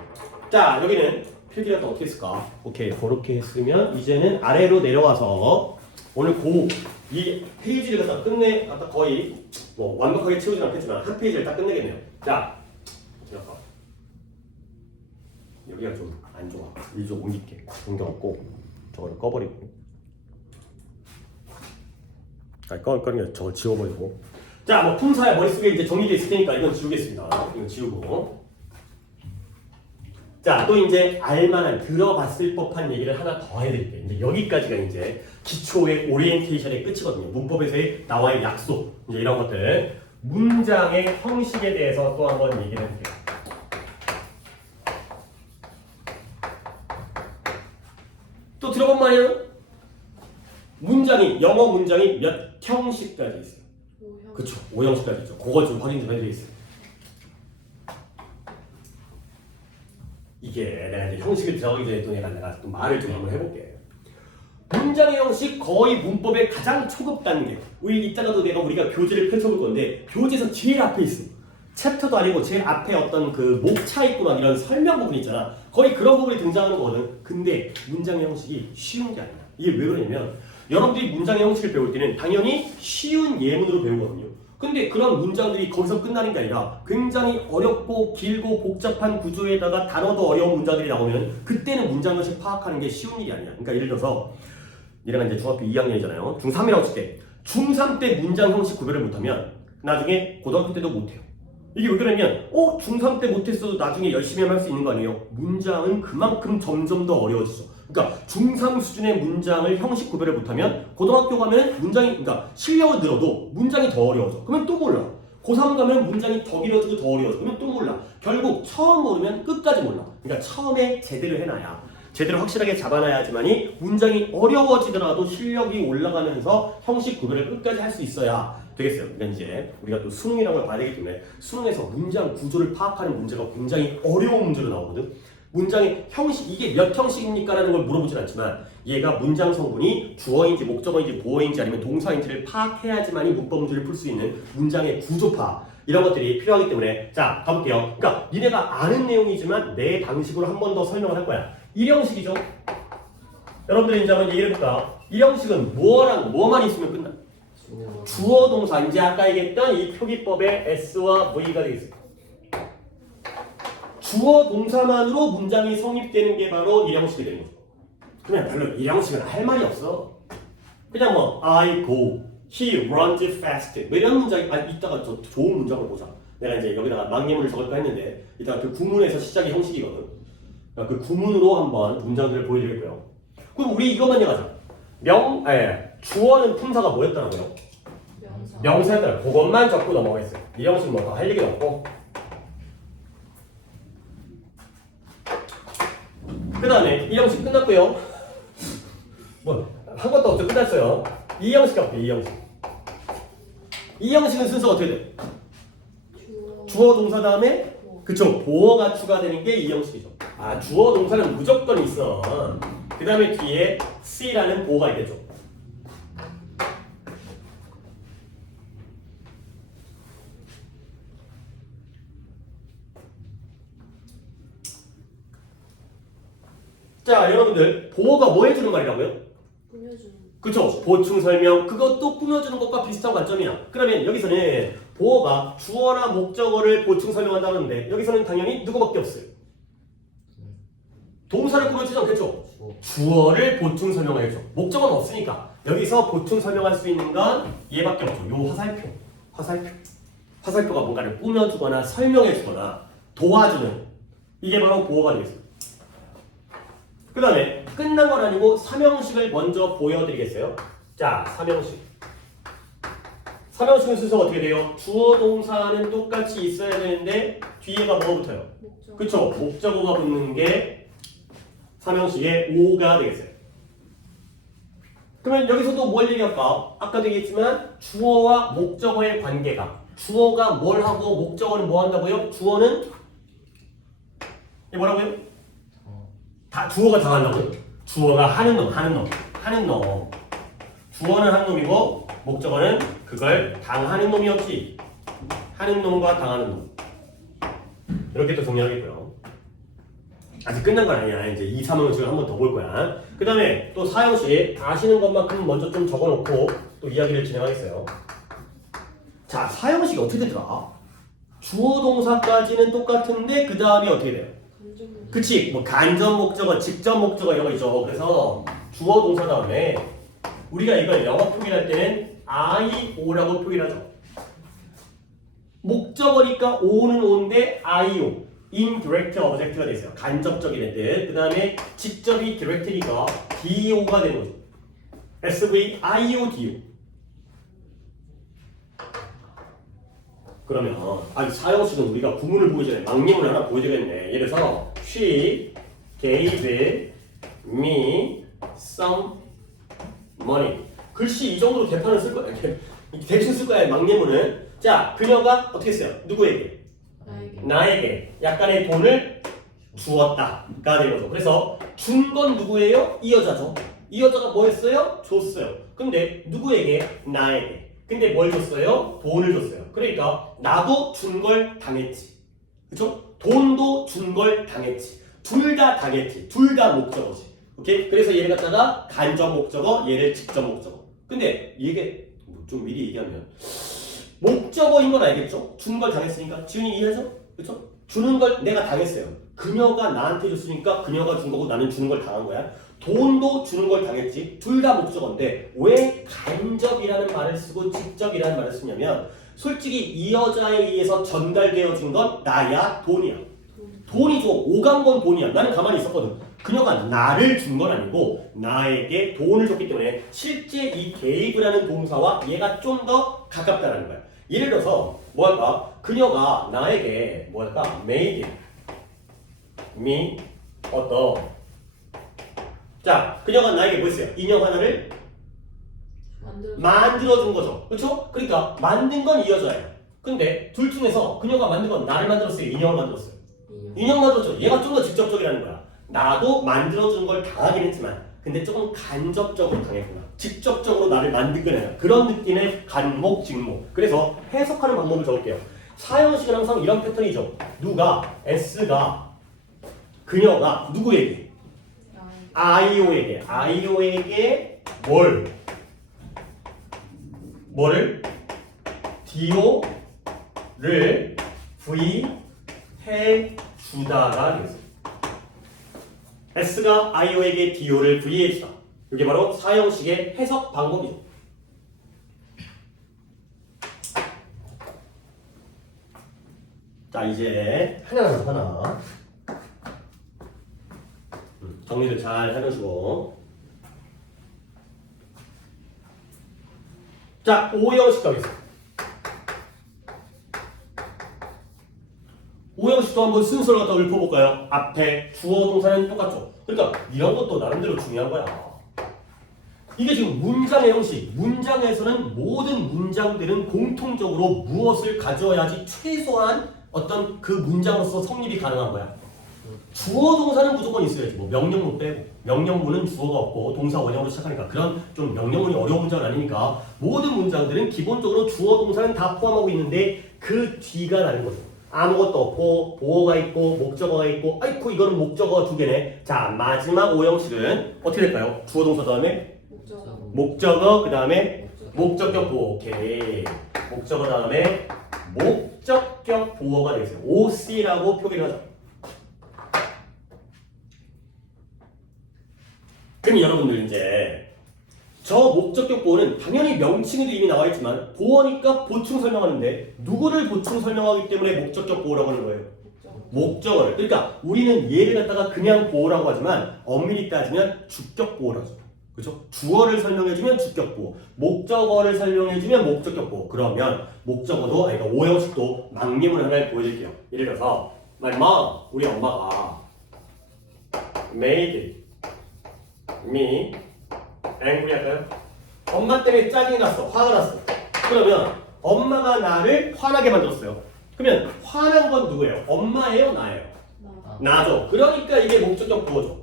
자, 여기는 필기를 또 어떻게 했을까? 오케이, 그렇게 했으면 이제는 아래로 내려와서 오늘 이 페이지를 갖다 거의 뭐 완벽하게 채우진 않겠지만 한 페이지를 딱 끝내겠네요. 자, 들어가. 여기가 좀 안 좋아. 이쪽 옮길게. 공경 없고 저거를 꺼버리고. 꺼는 게 저걸 지워버리고. 자, 뭐 품사야 머릿속에 이제 정리되어 있을 테니까 이건 지우겠습니다. 이건 지우고. 자, 또 이제 알만한, 들어봤을 법한 얘기를 하나 더 해드릴게요. 이제 여기까지가 이제 기초의 오리엔테이션의 끝이거든요. 문법에서의 나와의 약속, 이제 이런 것들. 문장의 형식에 대해서 또 한번 얘기를 해볼게요. 또 들어본 말이에요? 영어 문장이 몇 형식까지 있어요? 그쵸, 5형식까지 있죠. 그거 좀 확인 좀 해드리겠습니다. 이게 내가 이제 형식을 들어가기 전에 또 내가 또 말을 좀 한번 해볼게. 문장의 형식 거의 문법의 가장 초급 단계. 이따가도 우리가 교재를 펼쳐볼 건데 교재에서 제일 앞에 있어. 챕터도 아니고 제일 앞에 어떤 그 목차 있고 막 이런 설명 부분 있잖아. 거의 그런 부분이 등장하는 거거든. 근데 문장의 형식이 쉬운 게 아니야. 이게 왜 그러냐면 여러분들이 문장의 형식을 배울 때는 당연히 쉬운 예문으로 배우거든요. 근데 그런 문장들이 거기서 끝나는 게 아니라 굉장히 어렵고 길고 복잡한 구조에다가 단어도 어려운 문장들이 나오면 그때는 문장 형식 파악하는 게 쉬운 일이 아니야. 그러니까 예를 들어서 얘네가 이제 중학교 2학년이잖아요. 중3이라고 칠 때 중3 때 문장 형식 구별을 못하면 나중에 고등학교 때도 못해요. 이게 왜 그러냐면 중3 때 못했어도 나중에 열심히 하면 할 수 있는 거 아니에요? 문장은 그만큼 점점 더 어려워지죠. 그러니까 중3 수준의 문장을 형식 구별을 못하면 고등학교 가면 그러니까 실력은 늘어도 문장이 더 어려워져. 그러면 또 몰라. 고3 가면 문장이 더 길어지고 더 어려워져. 그러면 또 몰라. 결국 처음 모르면 끝까지 몰라. 그러니까 처음에 제대로 해놔야, 제대로 확실하게 잡아놔야지만이 문장이 어려워지더라도 실력이 올라가면서 형식 구별을 끝까지 할 수 있어야 되겠어요. 그러니까 이제 우리가 또 수능이라는 걸 봐야 되기 때문에 수능에서 문장 구조를 파악하는 문제가 굉장히 어려운 문제로 나오거든. 문장의 형식, 이게 몇 형식입니까? 라는 걸 물어보진 않지만 얘가 문장 성분이 주어인지 목적어인지 보어인지 아니면 동사인지를 파악해야지만이 문법 문제를 풀 수 있는 문장의 구조파 이런 것들이 필요하기 때문에 자 가볼게요. 그러니까 니네가 아는 내용이지만 내 방식으로 한 번 더 설명을 할 거야. 일형식이죠. 여러분들이 이제 한번 얘기를 해볼까? 일형식은 뭐랑 뭐만 있으면 끝나? 주어 동사. 이제 아까 얘기했던 이 표기법의 S와 V가 되겠어요. 주어 동사만으로 문장이 성립되는 게 바로 일형식이 되는 거죠. 그냥 별로 일형식은 할 말이 없어. 그냥 뭐 I go, he runs fast 뭐 이런 문장이 이따가 저 좋은 문장을 보자. 내가 이제 여기다가 망예문을 적을까 했는데 이따가 그 구문에서 시작이 형식이거든. 그러니까 그 구문으로 한번 문장들을 보여드리고요. 그럼 우리 이것만 얘기하자. 주어는 품사가 뭐였더라고요? 명사였더라고요. 그것만 적고 넘어가겠어요. 일형식 뭐 더 할 얘기는 없고. 그 다음에 이 형식 끝났고요. 뭐 한 것도 없죠. 끝났어요. 이 형식 갈게요. 이 형식. 이 형식은 순서가 어떻게 돼? 주어 동사 다음에 그쵸. 보어가 추가되는 게 이 형식이죠. 아 주어 동사는 무조건 있어. 그 다음에 뒤에 C라는 보어가 있겠죠. 자 여러분들 보어가 뭐 해주는 말이라고요? 꾸며주는. 그쵸? 보충 설명 그것도 꾸며주는 것과 비슷한 관점이야. 그러면 여기서는 보어가 주어나 목적어를 보충 설명한다고 하는데 여기서는 당연히 누구밖에 없어요. 동사를 꾸며주지 않겠죠? 주어를 보충 설명하겠죠. 목적어는 없으니까 여기서 보충 설명할 수 있는 건 얘밖에 없죠. 요 화살표. 화살표가 뭔가를 꾸며주거나 설명해주거나 도와주는 이게 바로 보어가 되겠어요. 그 다음에 끝난 건 아니고 삼형식을 먼저 보여드리겠어요. 자, 삼형식. 삼형식은 순서가 어떻게 돼요? 주어 동사는 똑같이 있어야 되는데 뒤에가 뭐가 붙어요? 목적. 그쵸? 목적어가 붙는 게 삼형식의 5가 되겠어요. 그러면 여기서도 뭘 얘기할까? 아까도 얘기했지만 주어와 목적어의 관계가 주어가 뭘 하고 목적어는 뭐 한다고요? 주어는 이게 뭐라고요? 다 주어가 당한다고요? 주어가 하는 놈. 주어는 한 놈이고 목적어는 그걸 당하는 놈이었지. 하는 놈과 당하는 놈. 이렇게 또 정리하겠고요. 아직 끝난 건 아니야. 이제 2, 3형식을 한 번 더 볼 거야. 그 다음에 또 4형식 아시는 것만큼 먼저 좀 적어놓고 또 이야기를 진행하겠어요. 자, 4형식이 어떻게 되더라? 주어 동사까지는 똑같은데 그 다음이 어떻게 돼요? 그치? 뭐 간접 목적어, 직접 목적어 이런 거 있죠. 그래서 주어 동사 다음에 우리가 이걸 영어 표기할 때는 IO라고 표기하죠. 목적어니까 O는 O인데 IO, indirect object가 돼 있어요. 간접적인 애들. 그 다음에 직접이 direct니까 DO가 되는 거죠. SVIODO. 그러면 사형식은 우리가 구문을 보기 전에 망림을 하나 보여드리겠네. 예를 들어서 She gave me some money. 글씨 이 정도로 대판을 쓸 거야. 대충 쓸 거야. 망림문은. 자, 그녀가 어떻게 했어요? 누구에게? 나에게 약간의 돈을 주었다가 되는 거죠. 그래서 준 건 누구예요? 이 여자죠. 이 여자가 뭐 했어요? 줬어요. 근데 누구에게? 나에게. 근데 뭘 줬어요? 돈을 줬어요. 그러니까 나도 준 걸 당했지. 그쵸? 돈도 준 걸 당했지. 둘 다 당했지. 둘 다 목적어지. 오케이? 그래서 얘를 갖다가 간접 목적어, 얘를 직접 목적어. 근데 이게 좀 미리 얘기하면 목적어인 건 알겠죠? 준 걸 당했으니까. 지훈이 이해하죠? 그쵸? 주는 걸 내가 당했어요. 그녀가 나한테 줬으니까 그녀가 준 거고 나는 주는 걸 당한 거야. 돈도 주는 걸 당했지. 둘 다 목적어인데 왜 간접이라는 말을 쓰고 직접이라는 말을 쓰냐면 솔직히 이 여자에 의해서 전달되어진 건 나야 돈이야. 돈이죠. 오간 건 돈이야. 나는 가만히 있었거든. 그녀가 나를 준 건 아니고 나에게 돈을 줬기 때문에 실제 이 gave라는 동사와 얘가 좀 더 가깝다는 거야. 예를 들어서 뭐 할까? 그녀가 나에게 뭐 할까? made me 어떤 자, 그녀가 나에게 뭐 했어요? 인형 하나를 만들어준 거죠. 그렇죠? 그러니까 만든 건 이어져야 해요. 근데 둘 중에서 그녀가 만든 건 나를 만들었어요? 인형을 만들었어요? 인형 만들었죠. 얘가 좀 더 직접적이라는 거야. 나도 만들어주는 걸 당하긴 했지만 근데 조금 간접적으로 당했구나. 직접적으로 나를 만든 건 아니야. 그런 느낌의 간목, 직목. 그래서 해석하는 방법을 적을게요. 사형식은 항상 이런 패턴이죠. 누가, S가, 그녀가 누구에게? 아이오에게 뭐를? 디오를 V 해주다가 되겠습니다. S가 아이오에게 디오를 V 해주다. 이게 바로 사형식의 해석 방법이죠. 자, 이제 하나 정리를 잘 해놓으시고, 자, O형식 가겠습니다. O형식도 한번 순서를 갖다 읊어볼까요? 앞에 주어 동사는 똑같죠. 그러니까 이런 것도 나름대로 중요한 거야. 이게 지금 문장의 형식, 문장에서는 모든 문장들은 공통적으로 무엇을 가져야지 최소한 어떤 그 문장으로서 성립이 가능한 거야. 주어 동사는 무조건 있어야지. 뭐 명령문 빼고, 명령문은 주어가 없고 동사 원형으로 시작하니까 그런 좀 명령문이 어려운 문장은 아니니까 모든 문장들은 기본적으로 주어 동사는 다 포함하고 있는데 그 뒤가 나는 거죠. 아무것도 없고 보어가 있고 목적어가 있고, 아이쿠 이거는 목적어가 두 개네. 자, 마지막 O형식은 어떻게 될까요? 주어 동사 다음에 목적어, 그 다음에 목적격 보어. 오케이. 목적어 다음에 목적격 보어가 되겠어요. OC라고 표기를 하죠. 그럼 여러분들 이제 저 목적격 보어는 당연히 명칭에도 이미 나와 있지만 보어니까 보충 설명하는데 누구를 보충 설명하기 때문에 목적격 보어라고 하는 거예요? 목적어를. 그러니까 우리는 얘를 갖다가 그냥 보어라고 하지만 엄밀히 따지면 주격 보어라죠. 그렇죠? 주어를 설명해주면 주격 보어, 목적어를 설명해주면 목적격 보어. 그러면 목적어도, 그러니까 O형식도 막림을 하나를 보여드릴게요. 예를 들어서 My mom, 우리 엄마가 made me angry 할까요? 엄마 때문에 짜증이 났어, 화가 났어. 그러면 엄마가 나를 화나게 만들었어요. 그러면 화난 건 누구예요? 엄마예요, 나예요? 나죠. 그러니까 이게 목적격 보어죠.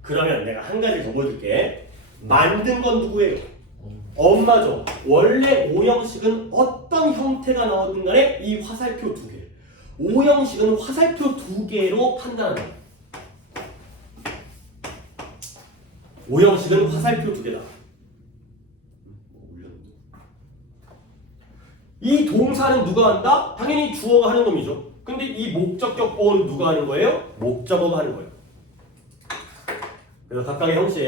그러면 내가 한 가지 더 보여줄게. 만든 건 누구예요? 엄마죠. 원래 O형식은 어떤 형태가 나오든 간에 이 화살표 두 개. O형식은 화살표 두 개로 판단하는 거예요. O형식은 화살표 두 개다. 이 동사는 누가 한다? 당연히 주어가 하는 놈이죠. 근데 이 목적격 보어는 누가 하는 거예요? 목적어가 하는 거예요. 그래서 각각의 형식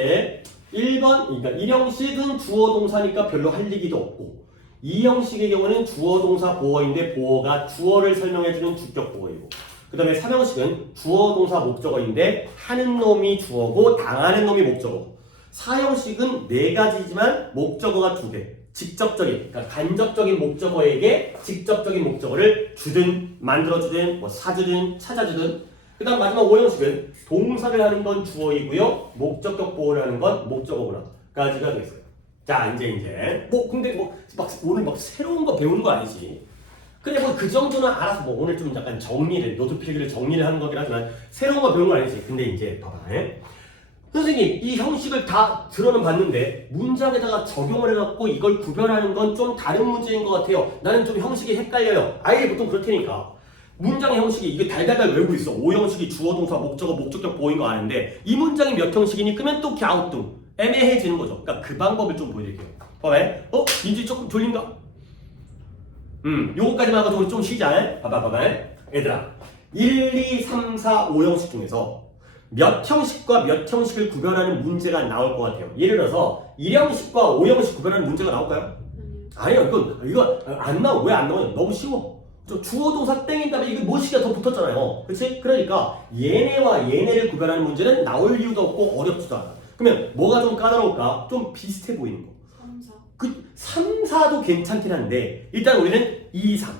1번, 그러니까 1형식은 주어 동사니까 별로 할 얘기도 없고 2형식의 경우는 주어 동사 보어인데 보어가 주어를 설명해주는 주격 보어이고 그 다음에 3형식은 주어 동사 목적어인데 하는 놈이 주어고 당하는 놈이 목적어. 4형식은 네 가지지만 목적어가 두 개. 직접적인, 그러니까 간접적인 목적어에게 직접적인 목적어를 주든 만들어주든 뭐 사주든 찾아주든. 그 다음 마지막 5형식은 동사를 하는 건 주어이고요. 목적격 보어를 하는 건 목적어구나 까지가 되겠어요. 자, 이제 근데 막 오늘 막 새로운 거 배우는 거 아니지. 근데 뭐 그 정도는 알아서 뭐 오늘 좀 약간 정리를, 노트 필기를 정리를 하는 거긴 하지만 새로운 거 배우는 거 아니지. 근데 이제 봐봐. 선생님, 이 형식을 다 들어는 봤는데 문장에다가 적용을 해갖고 이걸 구별하는 건 좀 다른 문제인 것 같아요. 나는 좀 형식이 헷갈려요. 아예 보통 그렇다니까. 문장의 형식이 이게 달달달 외우고 있어. 5형식이 주어, 동사, 목적어, 목적격 보인 거 아는데 이 문장이 몇 형식이니? 끄면 또 갸우뚱 애매해지는 거죠. 그러니까 그 방법을 좀 보여드릴게요. 봐봐. 인지 조금 졸린가? 요거까지만 하고 우리 좀 쉬자. 봐봐. 얘들아, 1, 2, 3, 4, 5형식 중에서 몇 형식과 몇 형식을 구별하는 문제가 나올 것 같아요. 예를 들어서 1형식과 5형식 구별하는 문제가 나올까요? 아니요. 이거 안 나와. 왜 안 나와요? 너무 쉬워. 주어 동사 땡인 다음에 이거 뭐시가 더 붙었잖아요. 그치? 그러니까 얘네와 얘네를 구별하는 문제는 나올 이유도 없고 어렵지도 않아. 그러면 뭐가 좀 까다로울까? 좀 비슷해 보이는 거. 3, 4도 괜찮긴 한데 일단 우리는 2, 3.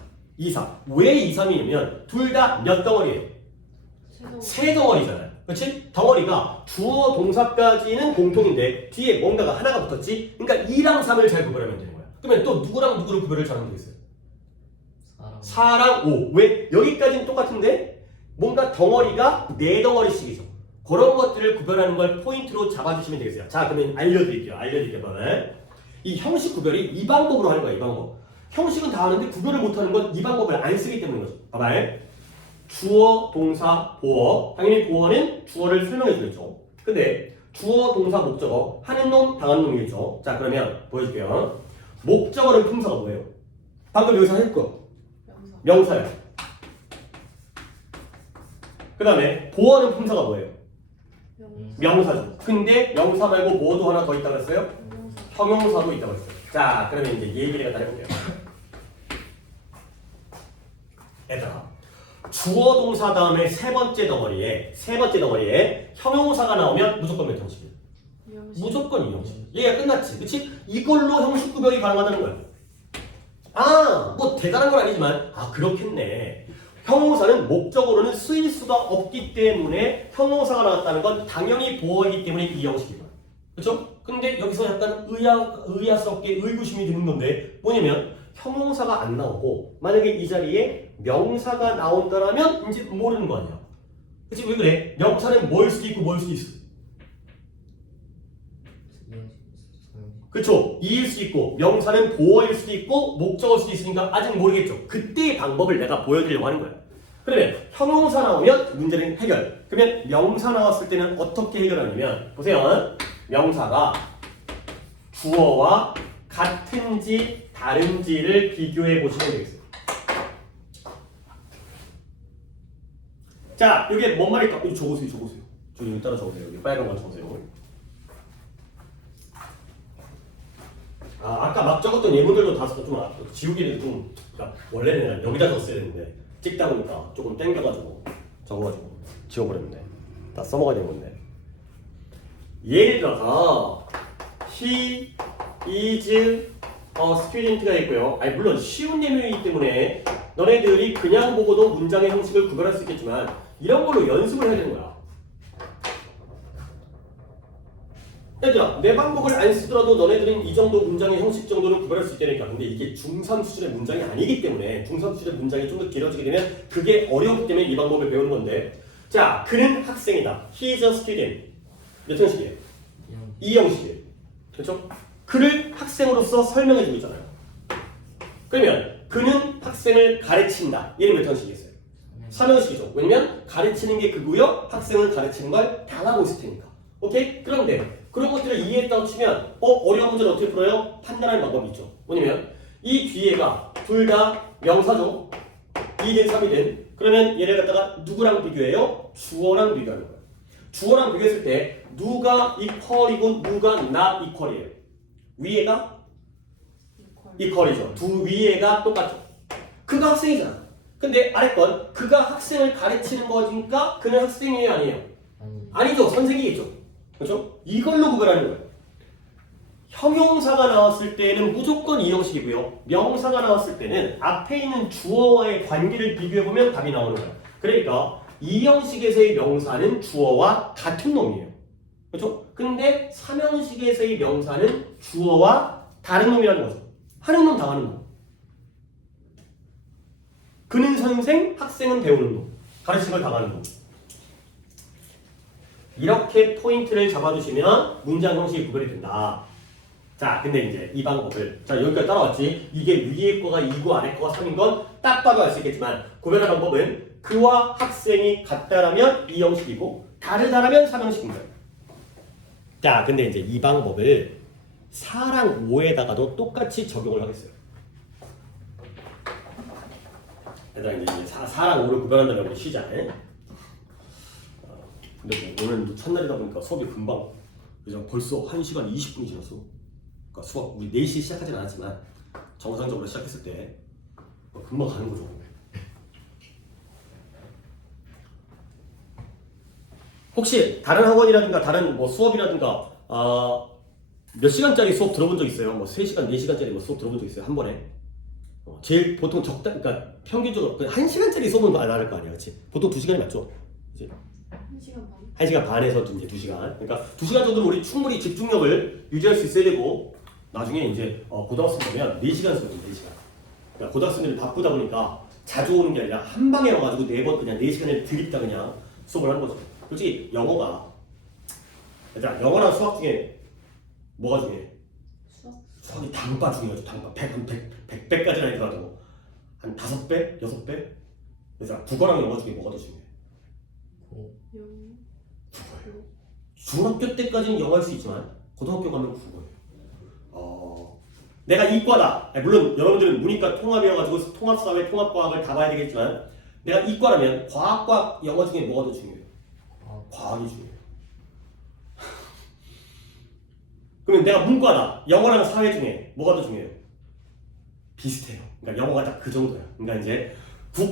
왜 2, 3이냐면 둘 다 몇 덩어리예요? 세 덩어리잖아요. 그렇지? 덩어리가 주어 동사까지는 공통인데 뒤에 뭔가가 하나가 붙었지? 그러니까 2랑 3을 잘 구별하면 되는 거야. 그러면 또 누구랑 누구를 구별을 잘하면 되겠어요? 4랑 5. 왜? 여기까지는 똑같은데 뭔가 덩어리가 4덩어리씩이죠. 그런 것들을 구별하는 걸 포인트로 잡아주시면 되겠어요. 자, 그러면 알려드릴게요. 이 형식 구별이 이 방법으로 하는 거야. 이 방법. 형식은 다 하는데 구별을 못하는 건 이 방법을 안 쓰기 때문인 거죠. 봐봐요. 주어, 동사, 보어. 당연히 보어는 주어를 설명해 주겠죠. 근데 주어, 동사, 목적어. 하는 놈, 당하는 놈이겠죠. 자, 그러면 보여줄게요. 목적어는 품사가 뭐예요? 방금 여기서 할 거. 명사예요. 그 다음에 보어는 품사가 뭐예요? 명사죠. 근데 명사 말고 뭐도 하나 더 있다고 했어요? 형용사도 있다고 했어요. 자, 그러면 이제 얘기를 갖다 해볼게요. 얘들아, 주어 동사 다음에 세 번째 덩어리에 형용사가 나오면 무조건 몇 형식이에요? 무조건 이 형식. 얘가 끝났지, 그치? 이걸로 형식 구별이 가능하다는 거야. 아, 뭐 대단한 건 아니지만 그렇겠네. 형용사는 목적으로는 쓰일 수가 없기 때문에 형용사가 나왔다는 건 당연히 보어이기 때문에 이 형식이고요. 그렇죠? 근데 여기서 약간 의아스럽게 의구심이 드는 건데 뭐냐면 형용사가 안 나오고 만약에 이 자리에 명사가 나온다라면 이제 모르는 거 아니야. 그치? 왜 그래? 명사는 뭐일 수도 있고 뭐일 수도 있어. 그쵸? 이일 수도 있고 명사는 보어일 수도 있고 목적어일 수도 있으니까 아직 모르겠죠. 그때의 방법을 내가 보여드리려고 하는 거야. 그러면 형용사 나오면 문제는 해결. 그러면 명사 나왔을 때는 어떻게 해결하냐면 보세요. 명사가 주어와 같은지 다른지를 비교해 보시면 되겠어요. 자, 여기에 뭔 말일까? 이거 적으세요. 저 여기 따라 적으세요. 여기 빨간 거 적으세요. 아까 막 적었던 예문들도 다 좀 지우기를 좀 원래는 여기다 썼어야 했는데 찍다 보니까 조금 땡겨가지고 적어가지고 지워버렸는데 다 써먹어야 되는 건데 예를 들어서 he is a student가 있고요. 물론 쉬운 예문이기 때문에 너네들이 그냥 보고도 문장의 형식을 구별할 수 있겠지만 이런 걸로 연습을 해야 되는 거야. 얘들아, 내 방법을 안 쓰더라도 너네들은 이 정도 문장의 형식 정도는 구별할 수 있다니까. 근데 이게 중3 수준의 문장이 아니기 때문에 중3 수준의 문장이 좀 더 길어지게 되면 그게 어려웠기 때문에 이 방법을 배우는 건데 자, 그는 학생이다. He is a student. 몇 형식이에요? 이 형식이에요. 그렇죠? 그를 학생으로서 설명해주고 있잖아요. 그러면 그는 학생을 가르친다. 얘는 몇 형식이겠어요? 3형식이죠. 왜냐면 가르치는 게 그고요. 학생을 가르치는 걸 당하고 있을 테니까. 오케이? 그런데 그런 것들을 이해했다고 치면 어려운 문제를 어떻게 풀어요? 판단하는 방법이 있죠. 뭐냐면 이 뒤에가 둘 다 명사죠. 2든 3이든 그러면 얘를 갖다가 누구랑 비교해요? 주어랑 비교하는 거예요. 주어랑 비교했을 때 누가 이퀄이고 누가 not 이퀄이에요. 위에가 이퀄이죠. 두 위에가 똑같죠. 그가 학생이잖아. 근데 아래 건 그가 학생을 가르치는 거니까 그는 학생이에요, 아니에요? 아니죠. 선생이겠죠. 그렇죠? 이걸로 구별하는 거예요. 형용사가 나왔을 때는 무조건 이 형식이고요. 명사가 나왔을 때는 앞에 있는 주어와의 관계를 비교해보면 답이 나오는 거예요. 그러니까 이 형식에서의 명사는 주어와 같은 놈이에요. 그렇죠? 근데 3형식에서의 명사는 주어와 다른 놈이라는 거죠. 하는 놈 당하는 놈. 그는 선생, 학생은 배우는 놈. 가르치는 걸 당하는 놈. 이렇게 포인트를 잡아주시면 문장 형식이 구별이 된다. 자, 근데 이제 이 방법을 자 여기까지 따라왔지. 이게 위에 거가 2고 아래 거가 3인 건 딱 봐도 알 수 있겠지만 구별할 방법은 그와 학생이 같다라면 이 형식이고 다르다라면 3형식입니다. 자, 근데 이제 이 방법을 4랑 5에다가도 똑같이 적용을 하겠어요. 얘들아, 이제 4랑 5를 구별한다면 우리 쉬자. 근데 뭐 오늘 첫날이다 보니까 수업이 금방 그냥 벌써 1시간 20분이 지났어. 그러니까 수업 우리 4시 시작하진 않았지만 정상적으로 시작했을 때 금방 가는 거죠. 혹시 다른 학원이라든가 다른 뭐 수업이라든가 몇 시간짜리 수업 들어본 적 있어요? 뭐 3시간, 4시간짜리 뭐 수업 들어본 적 있어요? 한 번에? 제일 보통 그러니까 평균적으로 1시간짜리 수업은 안 할 거 아니야, 그렇지? 보통 2시간이 맞죠? 이제 1시간 반. 1시간 반에서 이제 2시간. 그러니까 2시간 정도로 우리 충분히 집중력을 유지할 수 있어야 되고 나중에 이제 고등학생 되면 4시간 쓰거든요. 4시간. 그러니까 고등학생들이 바쁘다 보니까 자주 오는 게 아니라 한 방에 와가지고 4번 그냥 4시간을 들이다 그냥 수업을 하는 거죠. 솔직히 영어가 얘들아 영어랑 수학 중에 뭐가 중요해? 수학. 수학이 단과 중요하죠. 단과 100배까지는 아니더라도 한 5배? 6배? 얘들아 국어랑 영어 중에 뭐가 더 중요해? 영. 국어예요. 중학교 때까지는 영어 할 수 있지만 고등학교 가면 국어예요. 내가 이과다. 물론 여러분들은 문이과 통합이어가지고 통합사회, 통합과학을 다 봐야 되겠지만 내가 이과라면 과학과 영어 중에 뭐가 더 중요해요? 과학이 중요해요. 그러면 내가 문과다. 영어랑 사회 중에 뭐가 더 중요해요? 비슷해요. 그러니까 영어가 딱 그 정도야. 그러니까 이제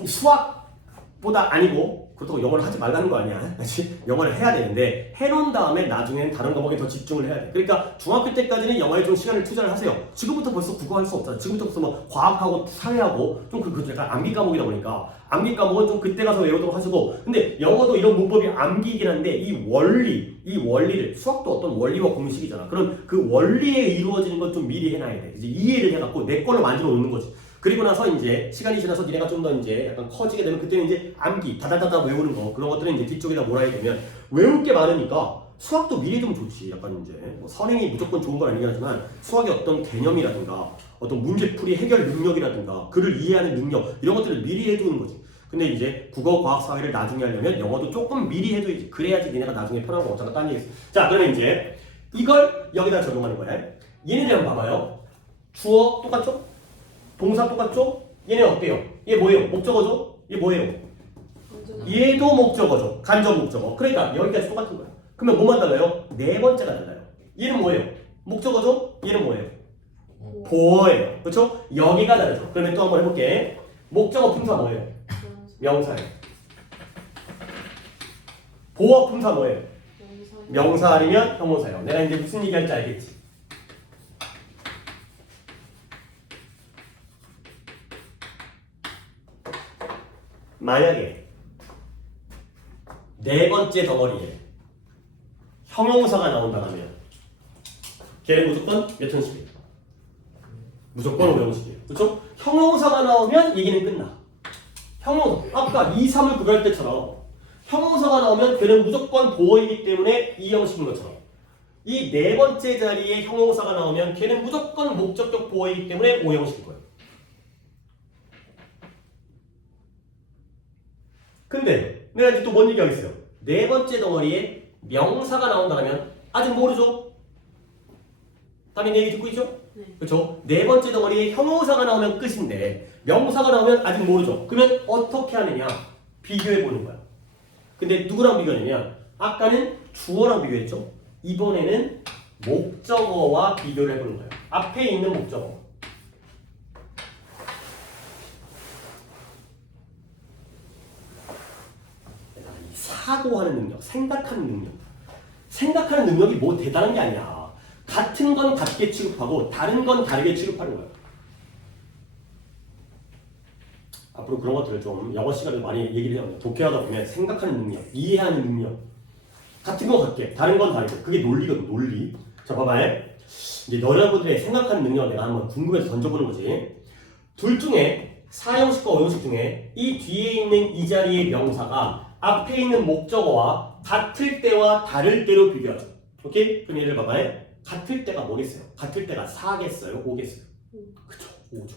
수학보다 아니고 그렇다고 영어를 하지 말라는 거 아니야. 그렇지? 영어를 해야 되는데 해놓은 다음에 나중에는 다른 과목에 더 집중을 해야 돼. 그러니까 중학교 때까지는 영어에 좀 시간을 투자를 하세요. 지금부터 벌써 국어 할 수 없잖아. 지금부터 벌써 뭐 과학하고 사회하고 좀 그 약간 암기 과목이다 보니까 암기 과목은 좀 그때 가서 외우도록 하시고 근데 영어도 이런 문법이 암기이긴 한데 이 원리를 수학도 어떤 원리와 공식이잖아. 그럼 그 원리에 이루어지는 건 좀 미리 해놔야 돼. 이제 이해를 해갖고 내 걸로 만들어 놓는 거지. 그리고 나서 이제 시간이 지나서 니네가 좀 더 이제 약간 커지게 되면 그때는 이제 암기 다다다다 외우는 거 그런 것들은 이제 뒤쪽에다 몰아야 되면 외울 게 많으니까 수학도 미리 좀 좋지. 약간 이제 뭐 선행이 무조건 좋은 건 아니긴 하지만 수학의 어떤 개념이라든가 어떤 문제풀이 해결 능력이라든가 글을 이해하는 능력 이런 것들을 미리 해두는 거지. 근데 이제 국어, 과학, 사회를 나중에 하려면 영어도 조금 미리 해둬야지. 그래야지 니네가 나중에 편하고 어쩌다 딴 얘기 있어. 자 그러면 이제 이걸 여기다 적용하는 거야. 얘네들 한번 봐봐요. 주어 똑같죠? 동사 똑같죠? 얘네 어때요? 얘 뭐예요? 목적어죠? 얘 뭐예요? 얘도 목적어죠. 간접 목적어. 그러니까 여기까지 똑같은 거야. 그러면 뭐만 달라요? 네 번째가 달라요. 얘는 뭐예요? 목적어죠? 얘는 뭐예요? 보어예요. 그렇죠? 여기가 다르죠. 그러면 또 한번 해볼게. 목적어 품사 뭐예요? 명사예요. 보어 품사 뭐예요? 명사 아니면 형용사예요. 내가 이제 무슨 얘기할지 알겠지? 만약에 네 번째 덩어리에 형용사가 나온다면 걔는 무조건 몇 형식이에요? 무조건 5형식이에요. 그렇죠? 형용사가 나오면 얘기는 끝나. 형용사. 아까 2, 3을 구할 때처럼 형용사가 나오면 걔는 무조건 보어이기 때문에 2형식인 것처럼 이 네 번째 자리에 형용사가 나오면 걔는 무조건 목적격 보어이기 때문에 5형식인 거예요. 근데 내가 이제 또 뭔 얘기하겠어요? 네 번째 덩어리에 명사가 나온다면 아직 모르죠? 다른 얘기 듣고 있죠? 네. 그렇죠? 네 번째 덩어리에 형용사가 나오면 끝인데 명사가 나오면 아직 모르죠? 그러면 어떻게 하느냐? 비교해 보는 거야. 근데 누구랑 비교하냐면 아까는 주어랑 비교했죠? 이번에는 목적어와 비교를 해보는 거예요. 앞에 있는 목적어. 사고하는 능력, 생각하는 능력. 생각하는 능력이 뭐 대단한 게 아니야. 같은 건 같게 취급하고 다른 건 다르게 취급하는 거야. 앞으로 그런 것들을 좀 영어 시간에 많이 얘기를 해요. 독해하다 보면 생각하는 능력, 이해하는 능력. 같은 건 같게, 다른 건 다르게. 그게 논리거든, 논리. 자, 봐봐요. 이제 여러분들의 생각하는 능력 내가 한번 궁금해서 던져보는 거지. 둘 중에 4형식과 5형식 중에 이 뒤에 있는 이 자리의 명사가 앞에 있는 목적어와 같을 때와 다를 때로 비교하죠. 오케이? 그럼 얘를 봐봐요. 같을 때가 뭐겠어요? 같을 때가 4겠어요? 5겠어요? 그쵸, 5죠.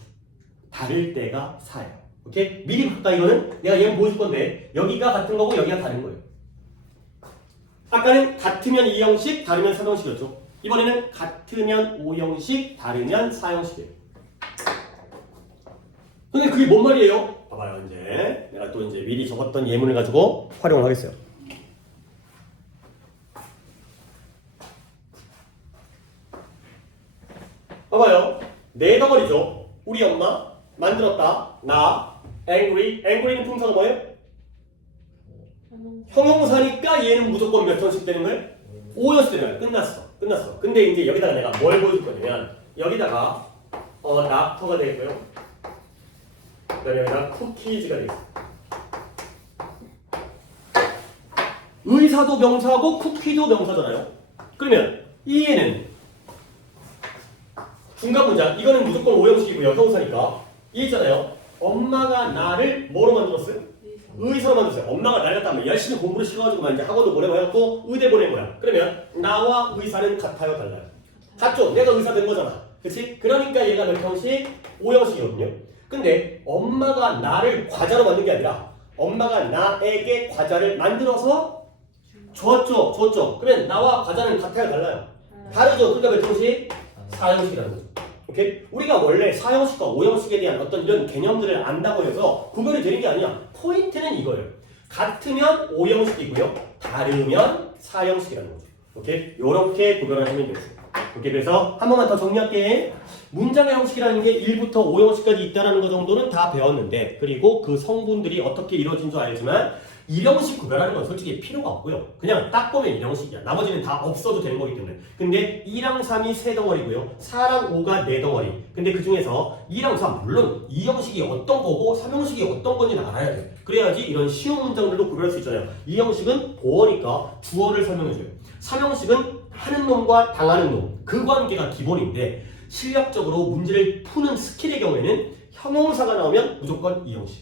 다를 때가 4예요. 오케이? 미리 바꿔 이거는 내가 얘는 보여줄 건데 여기가 같은 거고 여기가 다른 거예요. 아까는 같으면 2형식, 다르면 3형식이었죠. 이번에는 같으면 5형식, 다르면 4형식이에요. 근데 그게 뭔 말이에요? 봐봐요. 이제 내가 또 이제 미리 적었던 예문을 가지고 활용을 하겠어요. 봐봐요. 네 덩어리죠. 우리 엄마 만들었다. 나 angry. angry는 품사가 뭐예요? 형용사니까 얘는 무조건 몇 형식 되는 거예요? 5형식 되는 거예요. 끝났어. 근데 이제 여기다가 내가 뭘 보여줄 거냐면 여기다가 락터가 되고요. 그다음에 여기다 쿠키즈가 되겠어. 의사도 명사고 쿠키도 명사잖아요. 그러면 이 애는 중간 문장, 이거는 무조건 오형식이고요. 형사니까. 이 있잖아요. 엄마가 나를 뭐로 만들었어요? 의사로 만들었어요. 엄마가 날 갖다 열심히 공부를 시켜가지고 이제 학원도 보내고 해갖고 의대 보낸 거야. 그러면 나와 의사는 같아요, 달라요? 같죠? 내가 의사 된 거잖아. 그치? 그러니까 얘가 몇 형식? 오형식이거든요. 근데 엄마가 나를 과자로 만든 게 아니라 엄마가 나에게 과자를 만들어서 줬죠. 그러면 나와 과자는 같아요, 달라요? 다르죠. 그러니까 몇 형식? 4형식이라는 거죠. 오케이? 우리가 원래 4형식과 5형식에 대한 어떤 이런 개념들을 안다고 해서 구별이 되는 게 아니야. 포인트는 이거예요. 같으면 5형식이고요. 다르면 4형식이라는 거죠. 오케이? 요렇게 구별을 하면 되겠습니다. 오케이? 그래서 한 번만 더 정리할게. 문장의 형식이라는 게 1부터 5형식까지 있다는 거 정도는 다 배웠는데, 그리고 그 성분들이 어떻게 이루어진 줄 알지만 1형식 구별하는 건 솔직히 필요가 없고요. 그냥 딱 보면 1형식이야. 나머지는 다 없어도 되는 거기 때문에. 근데 2랑 3이 3덩어리고요. 4랑 5가 4덩어리. 근데 그 중에서 2랑 3, 물론 2형식이 어떤 거고 3형식이 어떤 건지는 알아야 돼. 그래야지 이런 쉬운 문장들도 구별할 수 있잖아요. 2형식은 보어니까 주어를 설명해줘요. 3형식은 하는 놈과 당하는 놈. 그 관계가 기본인데 실력적으로 문제를 푸는 스킬의 경우에는 형용사가 나오면 무조건 2형식.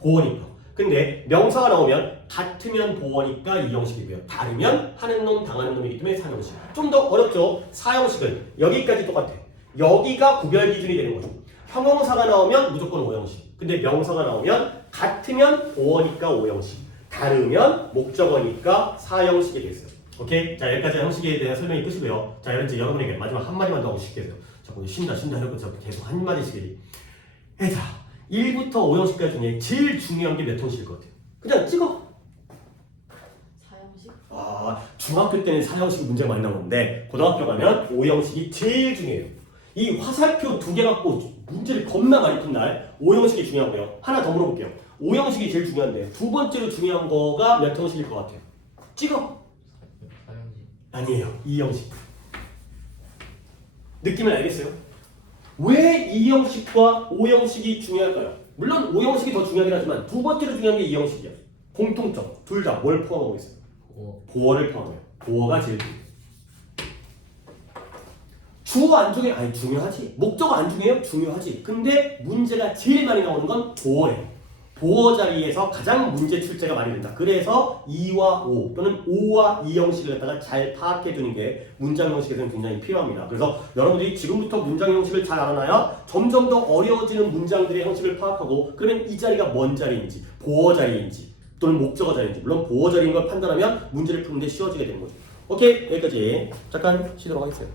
보어니까. 근데 명사가 나오면 같으면 보어니까 2형식이고요. 다르면 하는 놈, 당하는 놈이기 때문에 3형식. 좀 더 어렵죠? 4형식은 여기까지 똑같아. 여기가 구별 기준이 되는 거죠. 형용사가 나오면 무조건 5형식. 근데 명사가 나오면 같으면 보어니까 5형식. 다르면 목적어니까 4형식이 되겠어요. 오케이? 자, 여기까지 형식에 대한 설명이 끝이고요. 자, 이제 여러분에게 마지막 한마디만 더 하고 싶게 해요. 자꾸 쉰다 하려고 계속 한마디씩. 자, 1부터 5형식까지 중에 제일 중요한 게 몇 형식일 것 같아요? 그냥 찍어. 4형식? 아, 중학교 때는 4형식 문제가 많이 나오는데 고등학교 가면 5형식이 제일 중요해요. 이 화살표 2개 갖고 문제를 겁나 많이 푼 날 5형식이 중요하고요. 하나 더 물어볼게요. 5형식이 제일 중요한데 두 번째로 중요한 거가 몇 형식일 것 같아요? 찍어. 4형식. 아니에요. 2형식. 느낌을 알겠어요? 왜 2형식과 5형식이 중요할까요? 물론 5형식이 더 중요하긴 하지만 두 번째로 중요한 게 2형식이야. 공통점. 둘 다 뭘 포함하고 있어요? 보어를 포함해요. 보어가 제일 중요해요. 주어 안 중요해? 아니 중요하지. 목적어 안 중요해요? 중요하지. 근데 문제가 제일 많이 나오는 건 보어예요. 보어 자리에서 가장 문제 출제가 많이 된다. 그래서 2와 5 또는 5와 2형식을 갖다가 잘 파악해 두는 게 문장 형식에서는 굉장히 필요합니다. 그래서 여러분들이 지금부터 문장 형식을 잘 알아놔야 점점 더 어려워지는 문장들의 형식을 파악하고 그러면 이 자리가 뭔 자리인지, 보어 자리인지 또는 목적어 자리인지, 물론 보어 자리인 걸 판단하면 문제를 푸는데 쉬워지게 되는 거죠. 오케이, 여기까지 잠깐 쉬도록 하겠어요.